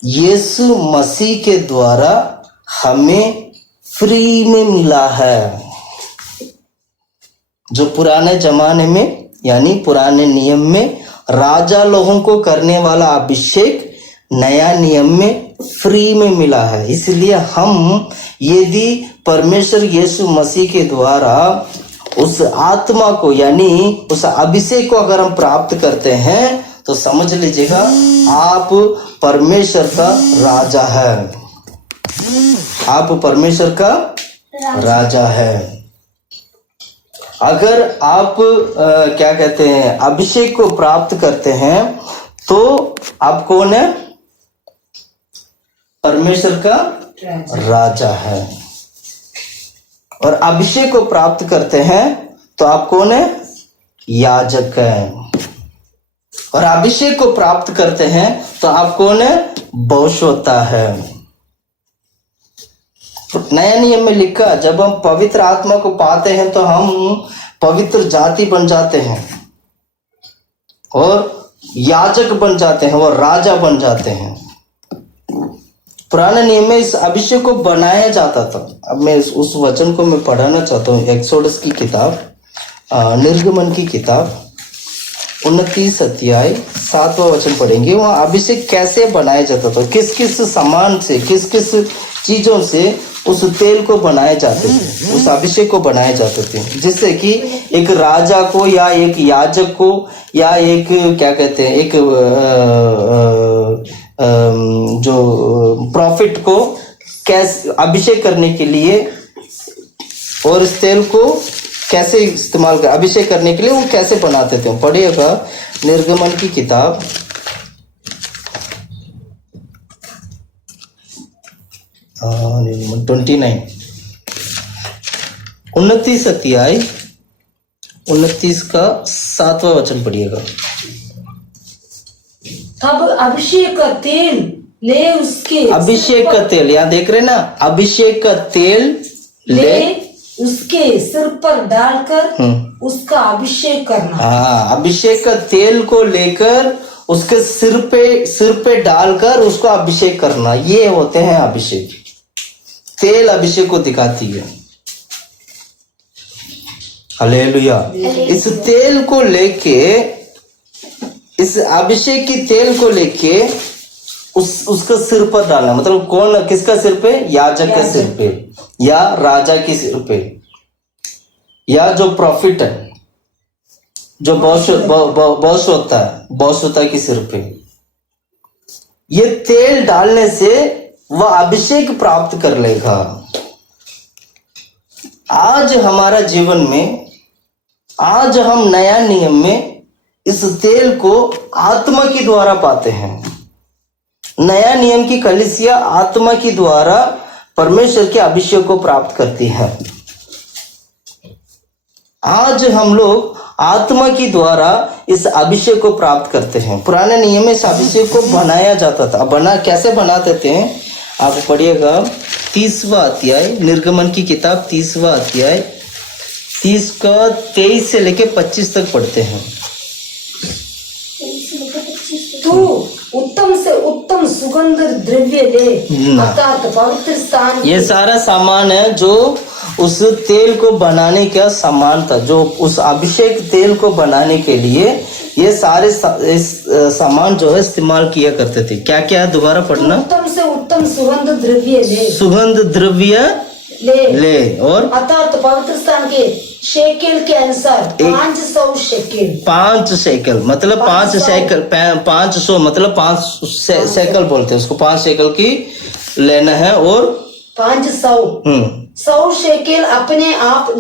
यीशु मसीह के द्वारा हमें फ्री में मिला है। जो पुराने जमाने में यानी पुराने नियम में राजा लोगों को करने वाला अभिषेक नया नियम में फ्री में मिला है। इसलिए हम यदि परमेश्वर यीशु मसीह के द्वारा उस आत्मा को यानी उस अभिषेक को अगर हम प्राप्त करते हैं तो समझ लीजिएगा आप परमेश्वर का राजा है। आप परमेश्वर का राजा है। अगर आप क्या कहते हैं अभिषेक को प्राप्त करते हैं तो आप कौन है? परमेश्वर का राजा है। और अभिषेक को प्राप्त करते हैं तो आप कौन है? याजक है। और अभिषेक को प्राप्त करते हैं तो आप कौन है? बहुश्रोता है। तो नया नियम में लिखा जब हम पवित्र आत्मा को पाते हैं तो हम पवित्र जाति बन जाते हैं और याजक बन जाते हैं और राजा बन जाते हैं। पुराने नियम में इस अभिषेक को बनाया जाता था। अब मैं उस वचन को मैं पढ़ाना चाहता हूँ। एक्सोडस की किताब, निर्गमन की किताब 29 अध्याय 7वां वचन पढ़ेंगे। वहाँ अभिषेक कैसे बनाया जाता था, किस किस सामान से, किस किस चीजों से उस तेल को बनाए जाते थे, उस अभिषेक को बनाए जाते थे, जिससे कि एक राजा को या एक याजक को या एक क्या कहते हैं एक जो प्रॉफिट को कैसे अभिषेक करने के लिए और इस तेल को कैसे इस्तेमाल कर अभिषेक करने के लिए वो कैसे बनाते थे। पढ़िएगा निर्गमन की किताब 29 अध्याय 29 का 7वां वचन पढ़िएगा। तब अभिषेक का तेल ले उसके अभिषेक का तेल, यहाँ देख रहे ना, अभिषेक का तेल ले उसके सिर पर डालकर उसका अभिषेक करना। हाँ, अभिषेक का तेल को लेकर उसके सिर पे डालकर उसको अभिषेक करना, ये होते हैं अभिषेक। तेल अभिषेक को दिखाती है। हालेलुया। इस तेल को लेके, इस अभिषेक की तेल को लेके उसका सिर पर डालना, मतलब कौन, किसका सिर पे? याजक के सिर पे या राजा के सिर पे या जो प्रॉफिट है, जो बॉस होता है, बहुश्रोता के सिर पे। ये तेल डालने से वह अभिषेक प्राप्त कर लेगा। आज हमारा जीवन में, आज हम नया नियम में इस तेल को आत्मा के द्वारा पाते हैं। नया नियम की कलीसिया आत्मा के द्वारा परमेश्वर के अभिषेक को प्राप्त करती है। आज हम लोग आत्मा के द्वारा इस अभिषेक को प्राप्त करते हैं। पुराने नियम में इस अभिषेक को बनाया जाता था। कैसे बनाते थे? आप पढ़िएगा 30वां अध्याय, निर्गमन की किताब 30वां अध्याय 30 का 23 से लेके 25 तक पढ़ते हैं। तू उत्तम से उत्तम सुगंध द्रव्य ले, अर्थात पवित्र स्थान। ये सारा सामान है जो उस तेल को बनाने का सामान था, जो उस अभिषेक तेल को बनाने के लिए ये सारे सामान जो है इस्तेमाल किया करते थे। क्या क्या है, दोबारा पढ़ना। उत्तम से उत्तम सुगंध द्रव्य ले, सुगंध द्रव्य ले और अर्थात पवित्र स्थान के शेकेल के अनुसार 500 शेकेल। 5 शेकल मतलब 5 शेकल, 500 मतलब 5 शेकल बोलते हैं उसको। 5 शेकल की लेना है और 500 100 शेकेल अपने आप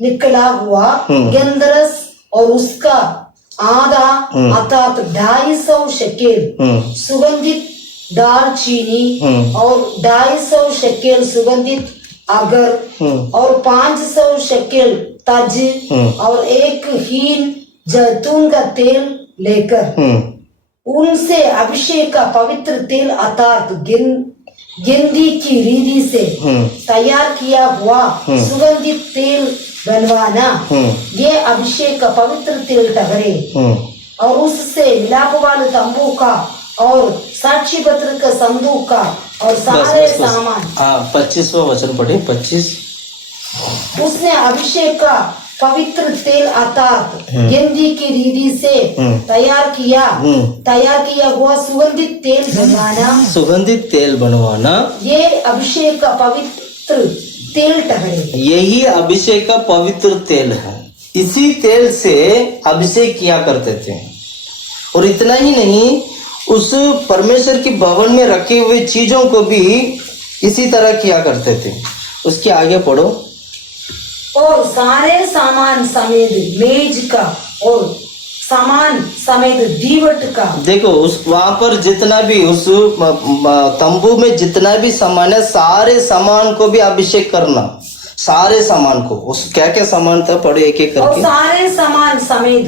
निकला हुआ गंधरस और उसका आधा अर्थात 250 शेकेल सुगंधित दालचीनी और 250 शेकेल सुगंधित अगर और 500 शेकेल तज और 1 हीन जैतून का तेल लेकर उनसे अभिषेक का पवित्र तेल अर्थात गेंदी की रीति से तैयार किया हुआ सुगंधित तेल बनवाना। ये अभिषेक का पवित्र तेल ठहरे और उससे मिलाप वाले तंबू का और साक्षी पत्र का संदूक का और सारे सामान। 25वां वचन पढ़े। 25 उसने अभिषेक का पवित्र तेल अर्थात गेंदी की रीति से तैयार किया हुआ सुगंधित तेल बनवाना। सुगंधित तेल बनवाना ये अभिषेक का पवित्र तेल ठहरे। यही अभिषेक का पवित्र तेल है। इसी तेल से अभिषेक किया करते थे। और इतना ही नहीं, उस परमेश्वर की भवन में रखे हुए चीजों को भी इसी तरह किया करते थे। उसके आगे पढ़ो। और सारे सामान समेत मेज का और सामान समेत दीवट का। देखो उस वहां पर जितना भी उस तंबू में जितना भी सामान है, सारे सामान को भी अभिषेक करना। सारे सामान को, उस क्या क्या सामान था पढ़ो एक एक करके। और सारे सामान समेत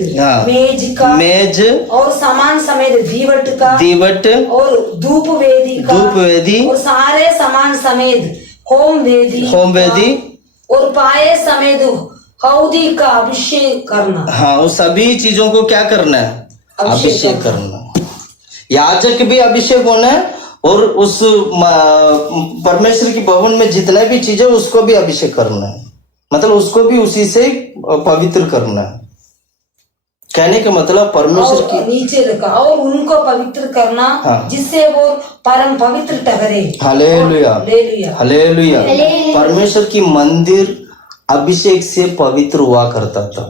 मेज और सामान समेत दीवट और धूप वेदी और सारे सामान समेत होम वेदी और पाए समेत हौदी का अभिषेक करना। हाँ, उस सभी चीजों को क्या करना है? अभिषेक करना। याजक भी अभिषेक होना है और उस परमेश्वर की भवन में जितना भी चीज है उसको भी अभिषेक करना है, मतलब उसको भी उसी से पवित्र करना है। कहने का मतलब परमेश्वर की नीचे रखा और उनको पवित्र करना। हाँ। जिससे वो परम पवित्र ठहरे। Hallelujah, hallelujah. परमेश्वर की मंदिर अभिषेक से पवित्र हुआ करता था।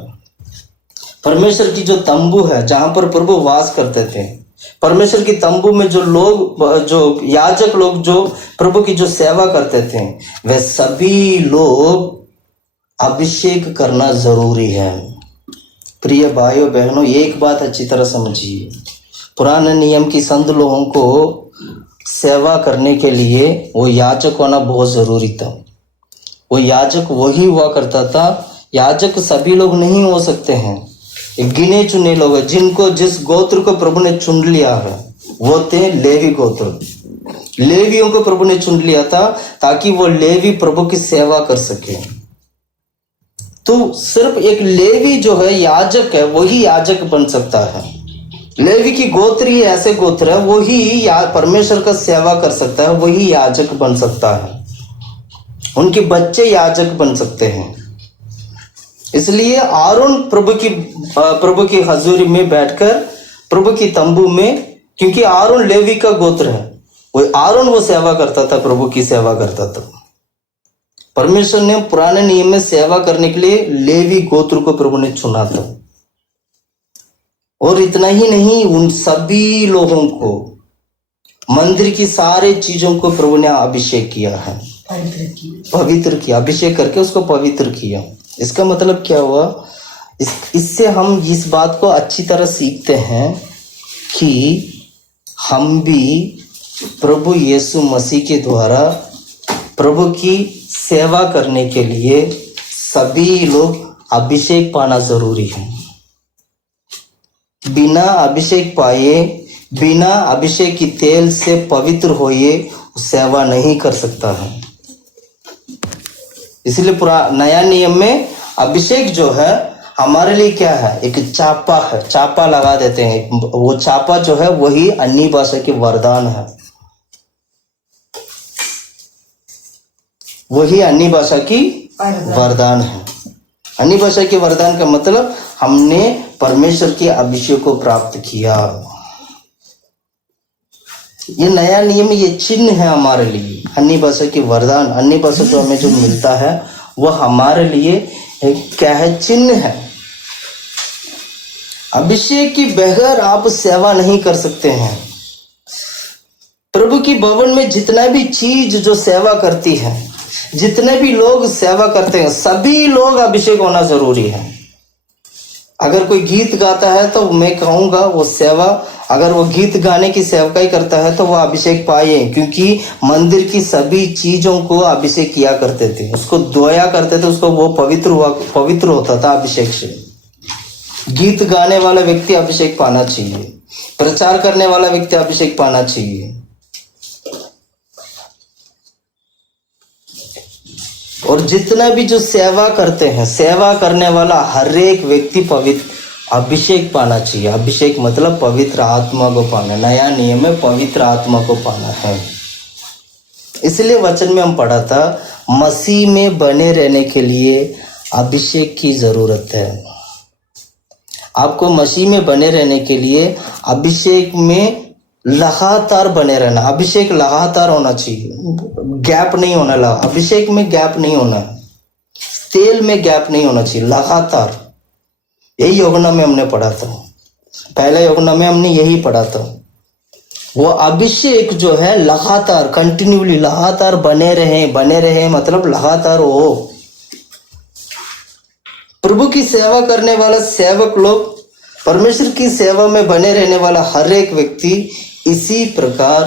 परमेश्वर की जो तंबू है जहां पर प्रभु वास करते थे, परमेश्वर की तंबू में जो लोग, जो याजक लोग जो प्रभु की जो सेवा करते थे, वे सभी लोग अभिषेक करना जरूरी है। प्रिय भाइयों बहनों, एक बात अच्छी तरह समझिए, पुराने नियम की संत लोगों को सेवा करने के लिए वो याजक होना बहुत जरूरी था। वो याजक वही हुआ करता था। याजक सभी लोग नहीं हो सकते हैं, गिने चुने लोग हैं जिनको, जिस गोत्र को प्रभु ने चुन लिया है वो थे लेवी गोत्र। लेवियों को प्रभु ने चुन लिया था ताकि वो लेवी प्रभु की सेवा कर सके। तो सिर्फ एक लेवी जो है याजक है, वही याजक बन सकता है। लेवी की गोत्र ही ऐसे गोत्र है, वही परमेश्वर का सेवा कर सकता है, वही याजक बन सकता है। उनके बच्चे याजक बन सकते हैं। इसलिए आरोन प्रभु की हजूरी में बैठकर प्रभु की तंबू में, क्योंकि आरोन लेवी का गोत्र है, वो आरोन वो सेवा करता था, प्रभु की सेवा करता था। परमेश्वर ने पुराने नियम में सेवा करने के लिए लेवी गोत्र को प्रभु ने चुना था। और इतना ही नहीं, उन सभी लोगों को, मंदिर की सारे चीजों को प्रभु ने अभिषेक किया है, पवित्र किया, अभिषेक करके उसको पवित्र किया। इसका मतलब क्या हुआ? इससे हम इस बात को अच्छी तरह सीखते हैं कि हम भी प्रभु यीशु मसीह के द्वारा प्रभु की सेवा करने के लिए सभी लोग अभिषेक पाना जरूरी है। बिना अभिषेक पाए, बिना अभिषेक की तेल से पवित्र होए सेवा नहीं कर सकता है। इसलिए पूरा नया नियम में अभिषेक जो है हमारे लिए क्या है, एक चापा है, चापा लगा देते हैं। वो चापा जो है वही अन्य भाषा की वरदान है, वही अन्य भाषा की वरदान है। अन्य भाषा के वरदान का मतलब हमने परमेश्वर के अभिषेक को प्राप्त किया। ये नया नियम, ये चिन्ह है हमारे लिए। अन्य भाषा की वरदान, अन्य भाषा को हमें जो मिलता है वह हमारे लिए क्या है, चिन्ह है। अभिषेक के बगैर आप सेवा नहीं कर सकते हैं। प्रभु की भवन में जितना भी चीज जो सेवा करती है, जितने भी लोग सेवा करते हैं, सभी लोग अभिषेक होना जरूरी है। अगर कोई गीत गाता है तो मैं कहूंगा वो सेवा, अगर वो गीत गाने की सेवकाई करता है तो वो अभिषेक पाए, क्योंकि मंदिर की सभी चीजों को अभिषेक किया करते थे, उसको धोया करते थे, उसको वो पवित्र होता था अभिषेक से। गीत गाने वाला व्यक्ति अभिषेक पाना चाहिए, प्रचार करने वाला व्यक्ति अभिषेक पाना चाहिए। और जितना भी जो सेवा करते हैं, सेवा करने वाला हर एक व्यक्ति पवित्र अभिषेक पाना चाहिए। अभिषेक मतलब पवित्र आत्मा को पाना। नया नियम में पवित्र आत्मा को पाना है। इसलिए वचन में हम पढ़ा था, मसीह में बने रहने के लिए अभिषेक की जरूरत है। आपको मसीह में बने रहने के लिए अभिषेक में लगातार बने रहना। अभिषेक लगातार होना चाहिए, गैप नहीं होना। अभिषेक में गैप नहीं होना, तेल में गैप नहीं होना चाहिए, लगातार। यही यूहन्ना में हमने पढ़ा था, पहले यूहन्ना में हमने यही पढ़ा था। वो अभिषेक जो है लगातार, कंटिन्यूली लगातार बने रहे मतलब लगातार हो। प्रभु की सेवा करने वाला सेवक लोग, परमेश्वर की सेवा में बने रहने वाला हर एक व्यक्ति इसी प्रकार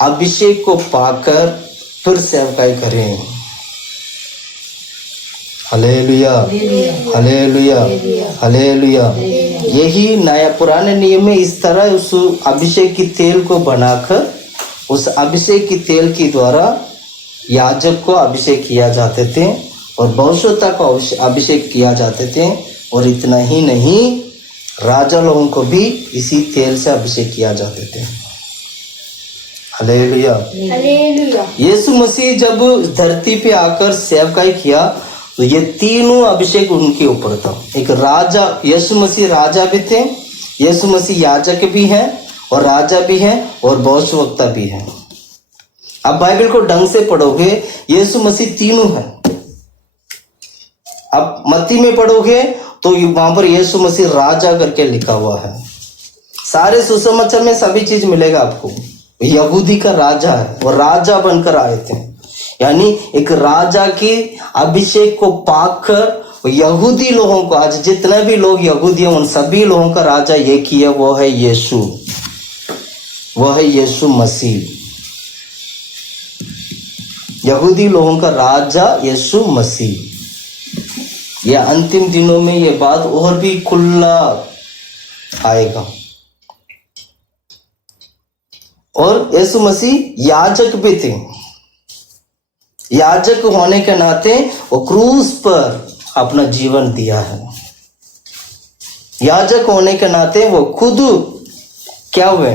अभिषेक को पाकर फिर सेवकाई करें। Hallelujah, hallelujah, hallelujah. यही नया पुराने नियम में इस तरह उस अभिषेक की तेल को बनाकर, उस अभिषेक की तेल के द्वारा याजक को अभिषेक किया जाते थे और बहुश्वता को अभिषेक किया जाते थे। और इतना ही नहीं, राजा लोगों को भी इसी तेल से अभिषेक किया जाते थे। Hallelujah, hallelujah. यीशु मसीह जब धरती पे आकर सेवकाई किया तो ये तीनों अभिषेक उनके ऊपर था। एक राजा, यीशु मसीह राजा भी थे, यीशु मसीह याजक भी हैं और राजा भी हैं और भविष्यवक्ता भी हैं। अब बाइबल को ढंग से पढ़ोगे, यीशु मसीह तीनों हैं। अब मत्ती में पढ़ोगे तो वहां पर यीशु मसीह राजा करके लिखा हुआ है। सारे सुसमाचार में सभी चीज मिलेगा आपको। यहूदी का राजा है, वो राजा बनकर आए थे, यानी एक राजा के अभिषेक को पाकर यहूदी लोगों को, आज जितने भी लोग यहूदी हैं उन सभी लोगों का राजा ये किया, वो है यीशु, वो है यीशु मसीह। यहूदी लोगों का राजा यीशु मसीह। ये अंतिम दिनों में ये बात और भी खुला आएगा। और यीशु मसीह याजक भी थे। याजक होने के नाते वो क्रूस पर अपना जीवन दिया है। याजक होने के नाते वो खुद क्या हुए,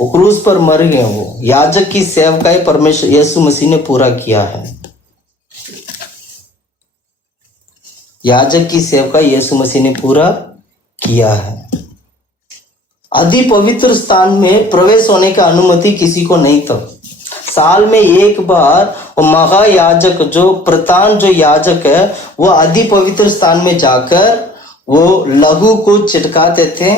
वो क्रूस पर मर गए। वो याजक की सेवकाई परमेश्वर यीशु मसीह ने पूरा किया है। याजक की सेवकाई यीशु मसीह ने पूरा किया है। अति पवित्र स्थान में प्रवेश होने का अनुमति किसी को नहीं था। साल में एक बार वो महायाजक, जो प्रधान जो याजक है, वो अति पवित्र स्थान में जाकर वो लहू को छिड़काते थे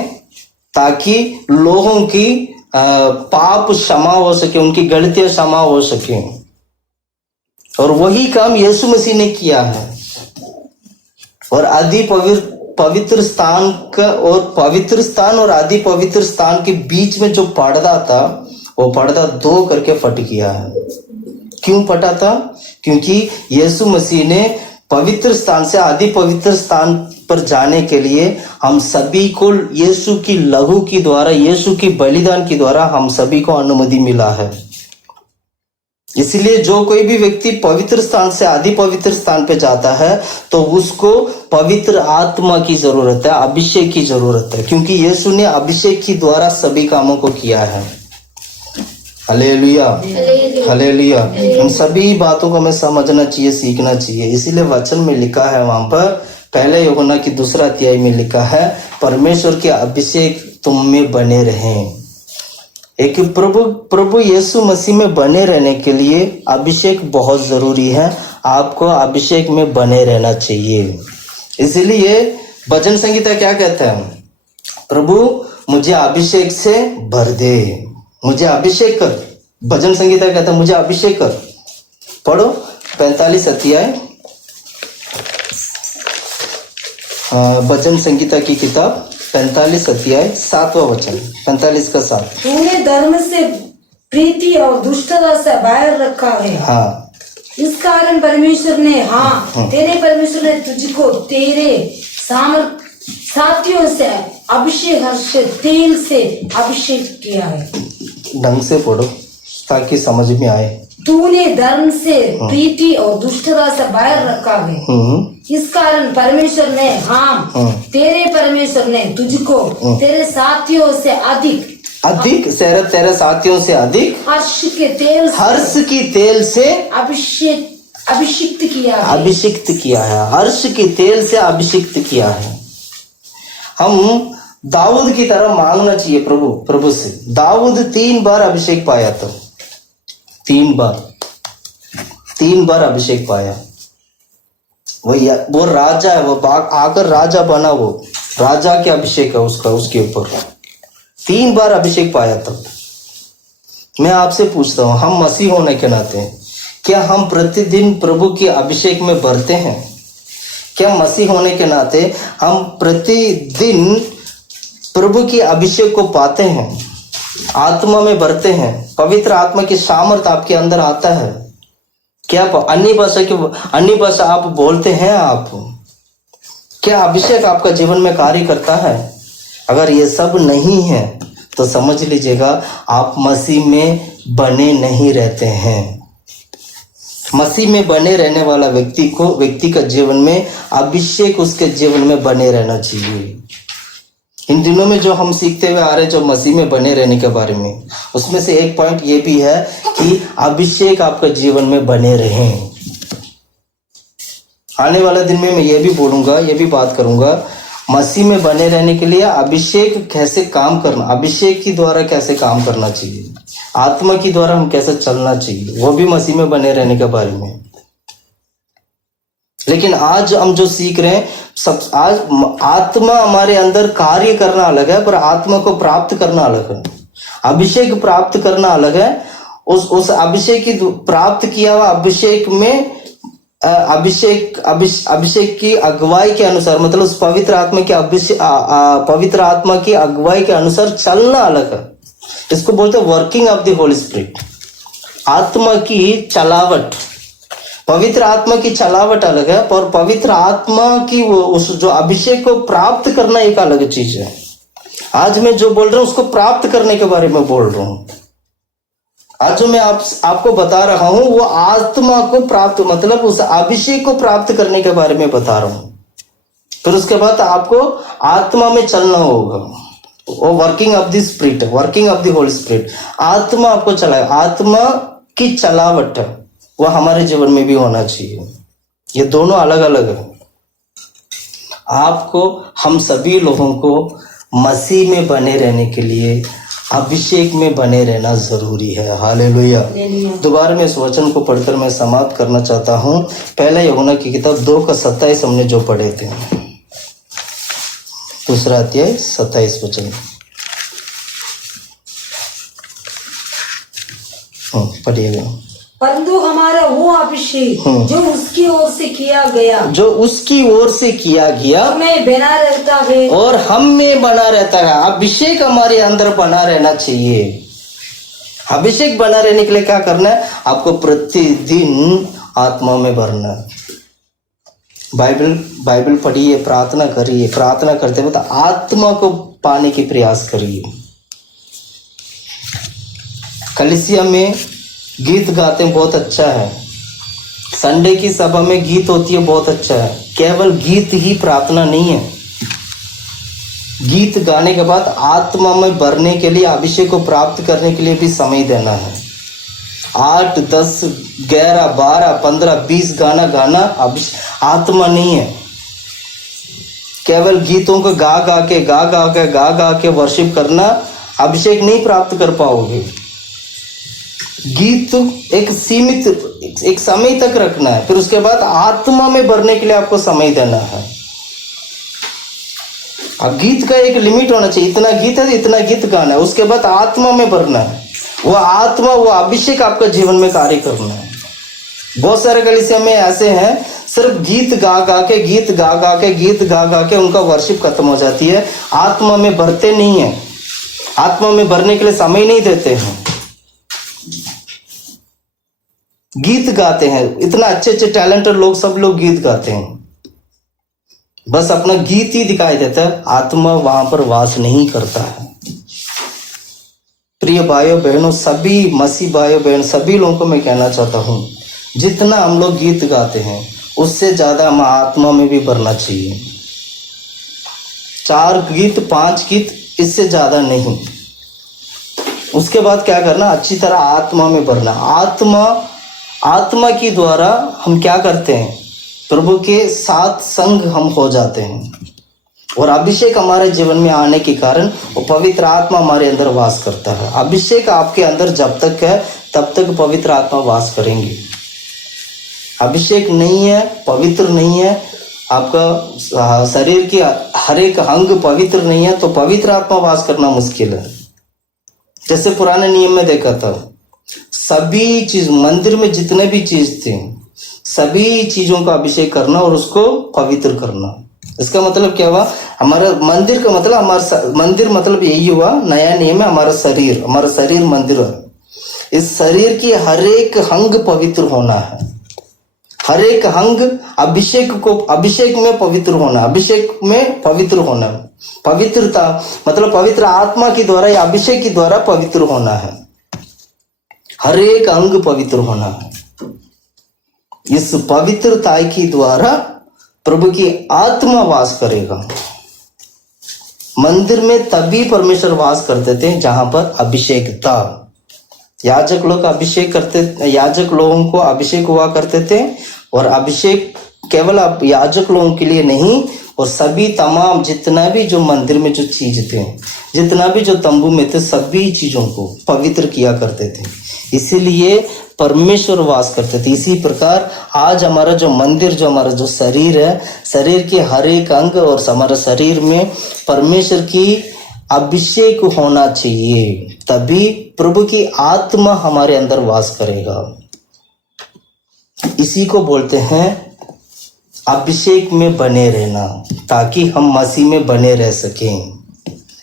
ताकि लोगों की पाप क्षमा हो सके, उनकी गलतियां क्षमा हो सके। और वही काम यीशु मसीह ने किया है। और अति पवित्र स्थान का और पवित्र स्थान और आदि पवित्र स्थान के बीच में जो पर्दा था, वो पर्दा 2 करके फट गया है। क्यों फटा था? क्योंकि यीशु मसीह ने पवित्र स्थान से आदि पवित्र स्थान पर जाने के लिए हम सभी को यीशु की लहू के द्वारा, यीशु की बलिदान के द्वारा हम सभी को अनुमति मिला है। इसलिए जो कोई भी व्यक्ति पवित्र स्थान से आदि पवित्र स्थान पे जाता है तो उसको पवित्र आत्मा की जरूरत है, अभिषेक की जरूरत है, क्योंकि यीशु ने अभिषेक के द्वारा सभी कामों को किया है। Hallelujah, hallelujah. इन सभी बातों को हमें समझना चाहिए, सीखना चाहिए। इसीलिए वचन में लिखा है, वहां पर पहले यूहन्ना की 2 अध्याय में लिखा है, परमेश्वर के अभिषेक तुम में बने रहें। एक प्रभु यीशु मसीह में बने रहने के लिए अभिषेक बहुत जरूरी है। आपको अभिषेक में बने रहना चाहिए। इसलिए भजन संगीता क्या कहता है, प्रभु मुझे अभिषेक से भर दे, मुझे अभिषेक कर। भजन संगीता कहता है मुझे अभिषेक कर। पढ़ो 45 अध्याय, भजन संगीता की किताब 45 अध्याय 7वां वचन, 45 का 7। तूने धर्म से प्रीति और दुष्टता से बाहर रखा है। हाँ, इस कारण परमेश्वर ने तेरे परमेश्वर ने तुझको तेरे साथियों से अभिषेक हर्ष तेल से अभिषेक किया है। ढंग से पढ़ो ताकि समझ में आए। तूने धर्म से प्रीति और दुष्टता से बाहर रखा है। इस कारण परमेश्वर ने तेरे परमेश्वर ने तुझको तेरे साथियों से अधिक तेरे साथियों से अधिक हर्ष की तेल से अभिषिक्त किया है। हर्ष की तेल से अभिषिक्त किया है। हम दाऊद की तरह मांगना चाहिए प्रभु से। दाऊद 3 बार अभिषेक पाया था, 3 बार अभिषेक पाया। वो राजा है, वो आकर राजा बना, वो राजा के अभिषेक है उसके ऊपर 3 बार अभिषेक पाया था। मैं आपसे पूछता हूं, हम मसीह होने के नाते क्या हम प्रतिदिन प्रभु के अभिषेक में भरते हैं? क्या मसीह होने के नाते हम प्रतिदिन प्रभु के अभिषेक को पाते हैं, आत्मा में भरते हैं, पवित्र आत्मा की सामर्थ आपके अंदर आता है? क्या अन्य भाषा आप बोलते हैं? आप क्या अभिषेक आपका जीवन में कार्य करता है? अगर ये सब नहीं है तो समझ लीजिएगा आप मसीह में बने नहीं रहते हैं। मसीह में बने रहने वाला व्यक्ति का जीवन में अभिषेक उसके जीवन में बने रहना चाहिए। इन दिनों में जो हम सीखते हुए आ रहे हैं, जो मसीह में बने रहने के बारे में, उसमें से एक पॉइंट ये भी है कि अभिषेक आपका जीवन में बने रहें। आने वाले दिन में मैं ये भी बोलूंगा, ये भी बात करूंगा, मसीह में बने रहने के लिए अभिषेक कैसे काम करना, अभिषेक के द्वारा कैसे काम करना चाहिए, आत्मा के द्वारा हम कैसे चलना चाहिए, वो भी मसीह में बने रहने के बारे में। लेकिन आज हम जो सीख रहे हैं आज आत्मा हमारे अंदर कार्य करना अलग है, पर आत्मा को प्राप्त करना अलग है। अभिषेक प्राप्त करना अलग है। उस अभिषेक की प्राप्त किया हुआ अभिषेक में अभिषेक की अगुवाई के अनुसार, मतलब उस पवित्र आत्मा की अगुवाई के अनुसार चलना अलग है। इसको बोलते हैं working of the Holi spirit. आत्मा की चलावट, पवित्र आत्मा की चलावट अलग है, पर पवित्र आत्मा की उस जो अभिषेक को प्राप्त करना एक अलग चीज है। आज मैं जो बोल रहा हूं उसको प्राप्त करने के बारे में बोल रहा हूं। आज जो मैं आपको बता रहा हूं वो आत्मा को प्राप्त, मतलब उस अभिषेक को प्राप्त करने के बारे में बता रहा हूं। फिर उसके बाद आपको आत्मा में चलना होगा, वो working of the spirit, working of the Holi spirit. आत्मा आपको चलाए, आत्मा की चलावट है वो हमारे जीवन में भी होना चाहिए। ये दोनों अलग अलग है। आपको, हम सभी लोगों को मसीह में बने रहने के लिए अभिषेक में बने रहना जरूरी है। हालेलुया। दोबारा मैं इस वचन को पढ़कर मैं समाप्त करना चाहता हूं। पहले यूहन्ना की किताब 2:27 हमने जो पढ़े थे, 2 अध्याय 27 वचन पढ़िएगा। परंतु हमारा वो अभिषेक जो उसकी ओर से किया गया, हमें बना रहता है और हम में बना रहता है। अभिषेक हमारे अंदर बना रहना चाहिए। अभिषेक बना रहने के लिए क्या करना है? आपको प्रतिदिन आत्मा में भरना है। बाइबल पढ़िए, प्रार्थना करिए, प्रार्थना करते वक्त आत्मा को पाने की प्रयास करिए। कलीसिया में गीत गाते हैं, बहुत अच्छा है। संडे की सभा में गीत होती है, बहुत अच्छा है। केवल गीत ही प्रार्थना नहीं है। गीत गाने के बाद आत्मा में भरने के लिए, अभिषेक को प्राप्त करने के लिए भी समय देना है। 8, 10, 11, 12, 15, 20 गाना गाना आत्मा नहीं है। केवल गीतों को गा गा के वर्शिप करना अभिषेक नहीं प्राप्त कर पाओगे। गीत एक सीमित एक समय तक रखना है, फिर उसके बाद आत्मा में भरने के लिए आपको समय देना है। अब गीत का एक लिमिट होना चाहिए, इतना गीत है तो इतना गीत गाना है, उसके बाद आत्मा में भरना है। वो आत्मा, वो अभिषेक आपका जीवन में कार्य करना है। बहुत सारे कलीसिया में ऐसे हैं, सिर्फ गीत गा गा के उनका वर्शिप खत्म हो जाती है, आत्मा में भरते नहीं है, आत्मा में भरने के लिए समय नहीं देते हैं। गीत गाते हैं, इतना अच्छे अच्छे टैलेंटेड लोग, सब लोग गीत गाते हैं, बस अपना गीत ही दिखाई देता है, आत्मा वहां पर वास नहीं करता है। प्रिय भाइयों बहनों, सभी मसीह भाइयों बहन, सभी लोगों को मैं कहना चाहता हूं, जितना हम लोग गीत गाते हैं उससे ज्यादा हम आत्मा में भी भरना चाहिए। 4 गीत 5 गीत, इससे ज्यादा नहीं। उसके बाद क्या करना, अच्छी तरह आत्मा में भरना। आत्मा की द्वारा हम क्या करते हैं, प्रभु के साथ संग हम हो जाते हैं, और अभिषेक हमारे जीवन में आने के कारण वो पवित्र आत्मा हमारे अंदर वास करता है। अभिषेक आपके अंदर जब तक है तब तक पवित्र आत्मा वास करेंगे। अभिषेक नहीं है, पवित्र नहीं है, आपका शरीर की हर एक अंग पवित्र नहीं है, तो पवित्र आत्मा वास करना मुश्किल है। जैसे पुराने नियम में देखा था, सभी चीज, मंदिर में जितने भी चीज थे, सभी चीजों का अभिषेक करना और उसको पवित्र करना। इसका मतलब क्या हुआ, हमारा मंदिर का मतलब, हमारा मंदिर मतलब यही हुआ, नया नियम है, हमारा शरीर मंदिर है। इस शरीर की हर एक अंग पवित्र होना है, हर एक अंग अभिषेक में पवित्र होना, अभिषेक में पवित्र होना। पवित्रता मतलब पवित्र आत्मा के द्वारा या अभिषेक के द्वारा पवित्र होना है, हर एक अंग पवित्र होना है। इस पवित्रता के द्वारा प्रभु की आत्मा वास करेगा। मंदिर में तभी परमेश्वर वास करते थे जहां पर अभिषेक था। याजक लोग अभिषेक करते, याजक लोगों को अभिषेक हुआ करते थे, और अभिषेक केवल याजक लोगों के लिए नहीं, और सभी तमाम जितना भी जो मंदिर में जो चीज थे, जितना भी जो तंबू में थे, सभी चीजों को पवित्र किया करते थे, इसीलिए परमेश्वर वास करते थे। इसी प्रकार आज हमारा जो मंदिर, जो हमारा जो शरीर है, शरीर के हर एक अंग और हमारे शरीर में परमेश्वर की अभिषेक होना चाहिए, तभी प्रभु की आत्मा हमारे अंदर वास करेगा। इसी को बोलते हैं अभिषेक में बने रहना, ताकि हम मसीह में बने रह सकें।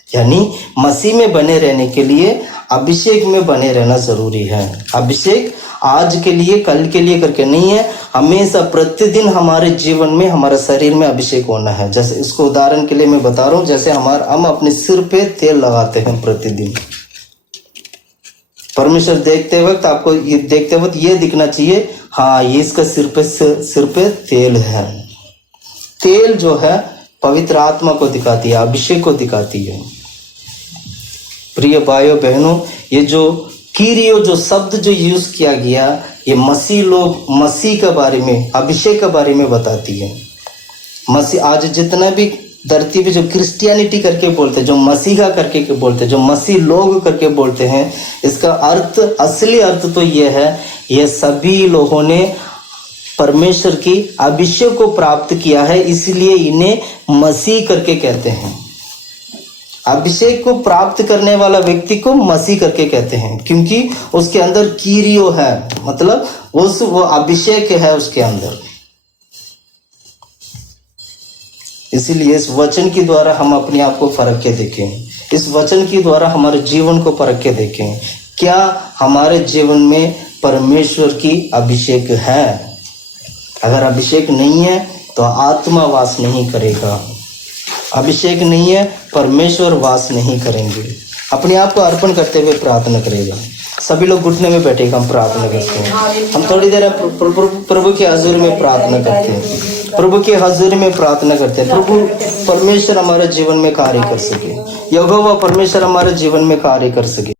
यानी मसीह में बने रहने के लिए अभिषेक में बने रहना जरूरी है। अभिषेक आज के लिए कल के लिए करके नहीं है, हमेशा प्रतिदिन हमारे जीवन में, हमारे शरीर में अभिषेक होना है। जैसे इसको उदाहरण के लिए मैं बता रहा हूँ, जैसे हम अपने सिर पे तेल लगाते हैं प्रतिदिन। परमेश्वर देखते वक्त, आपको ये देखते वक्त ये दिखना चाहिए, हाँ ये इसका सिर पे तेल है। तेल जो है पवित्र आत्मा को दिखाती है, अभिषेक को दिखाती है। प्रिय भाइयों बहनों, ये जो कीरियो जो शब्द जो यूज किया गया, ये मसीह के बारे में, अभिषेक के बारे में बताती है। मसीह आज जितना भी धरती पे जो क्रिश्चियनिटी करके बोलते हैं, जो मसीहा करके बोलते हैं, जो मसीह लोग करके बोलते हैं, इसका अर्थ, असली अर्थ तो ये है, ये सभी लोगों ने परमेश्वर की अभिषेक को प्राप्त किया है, इसलिए इन्हें मसीह करके कहते हैं। अभिषेक को प्राप्त करने वाला व्यक्ति को मसीह करके कहते हैं, क्योंकि उसके अंदर कीरियो है, मतलब वो अभिषेक है उसके अंदर। इसीलिए इस वचन के द्वारा हम अपने आप को परख के देखें, इस वचन के द्वारा हमारे जीवन को परख के देखें, क्या हमारे जीवन में परमेश्वर की अभिषेक है। अगर अभिषेक नहीं है तो आत्मा वास नहीं करेगा, अभिषेक नहीं है परमेश्वर वास नहीं करेंगे। अपने आप को अर्पण करते हुए प्रार्थना करेगा। सभी लोग घुटने में बैठे हम प्रार्थना करते हैं। हम थोड़ी देर प्रभु के हजूर में प्रार्थना करते हैं, प्रभु के हजूर में प्रार्थना करते हैं। प्रभु परमेश्वर हमारे जीवन में कार्य कर सके, यहोवा परमेश्वर हमारे जीवन में कार्य कर सके।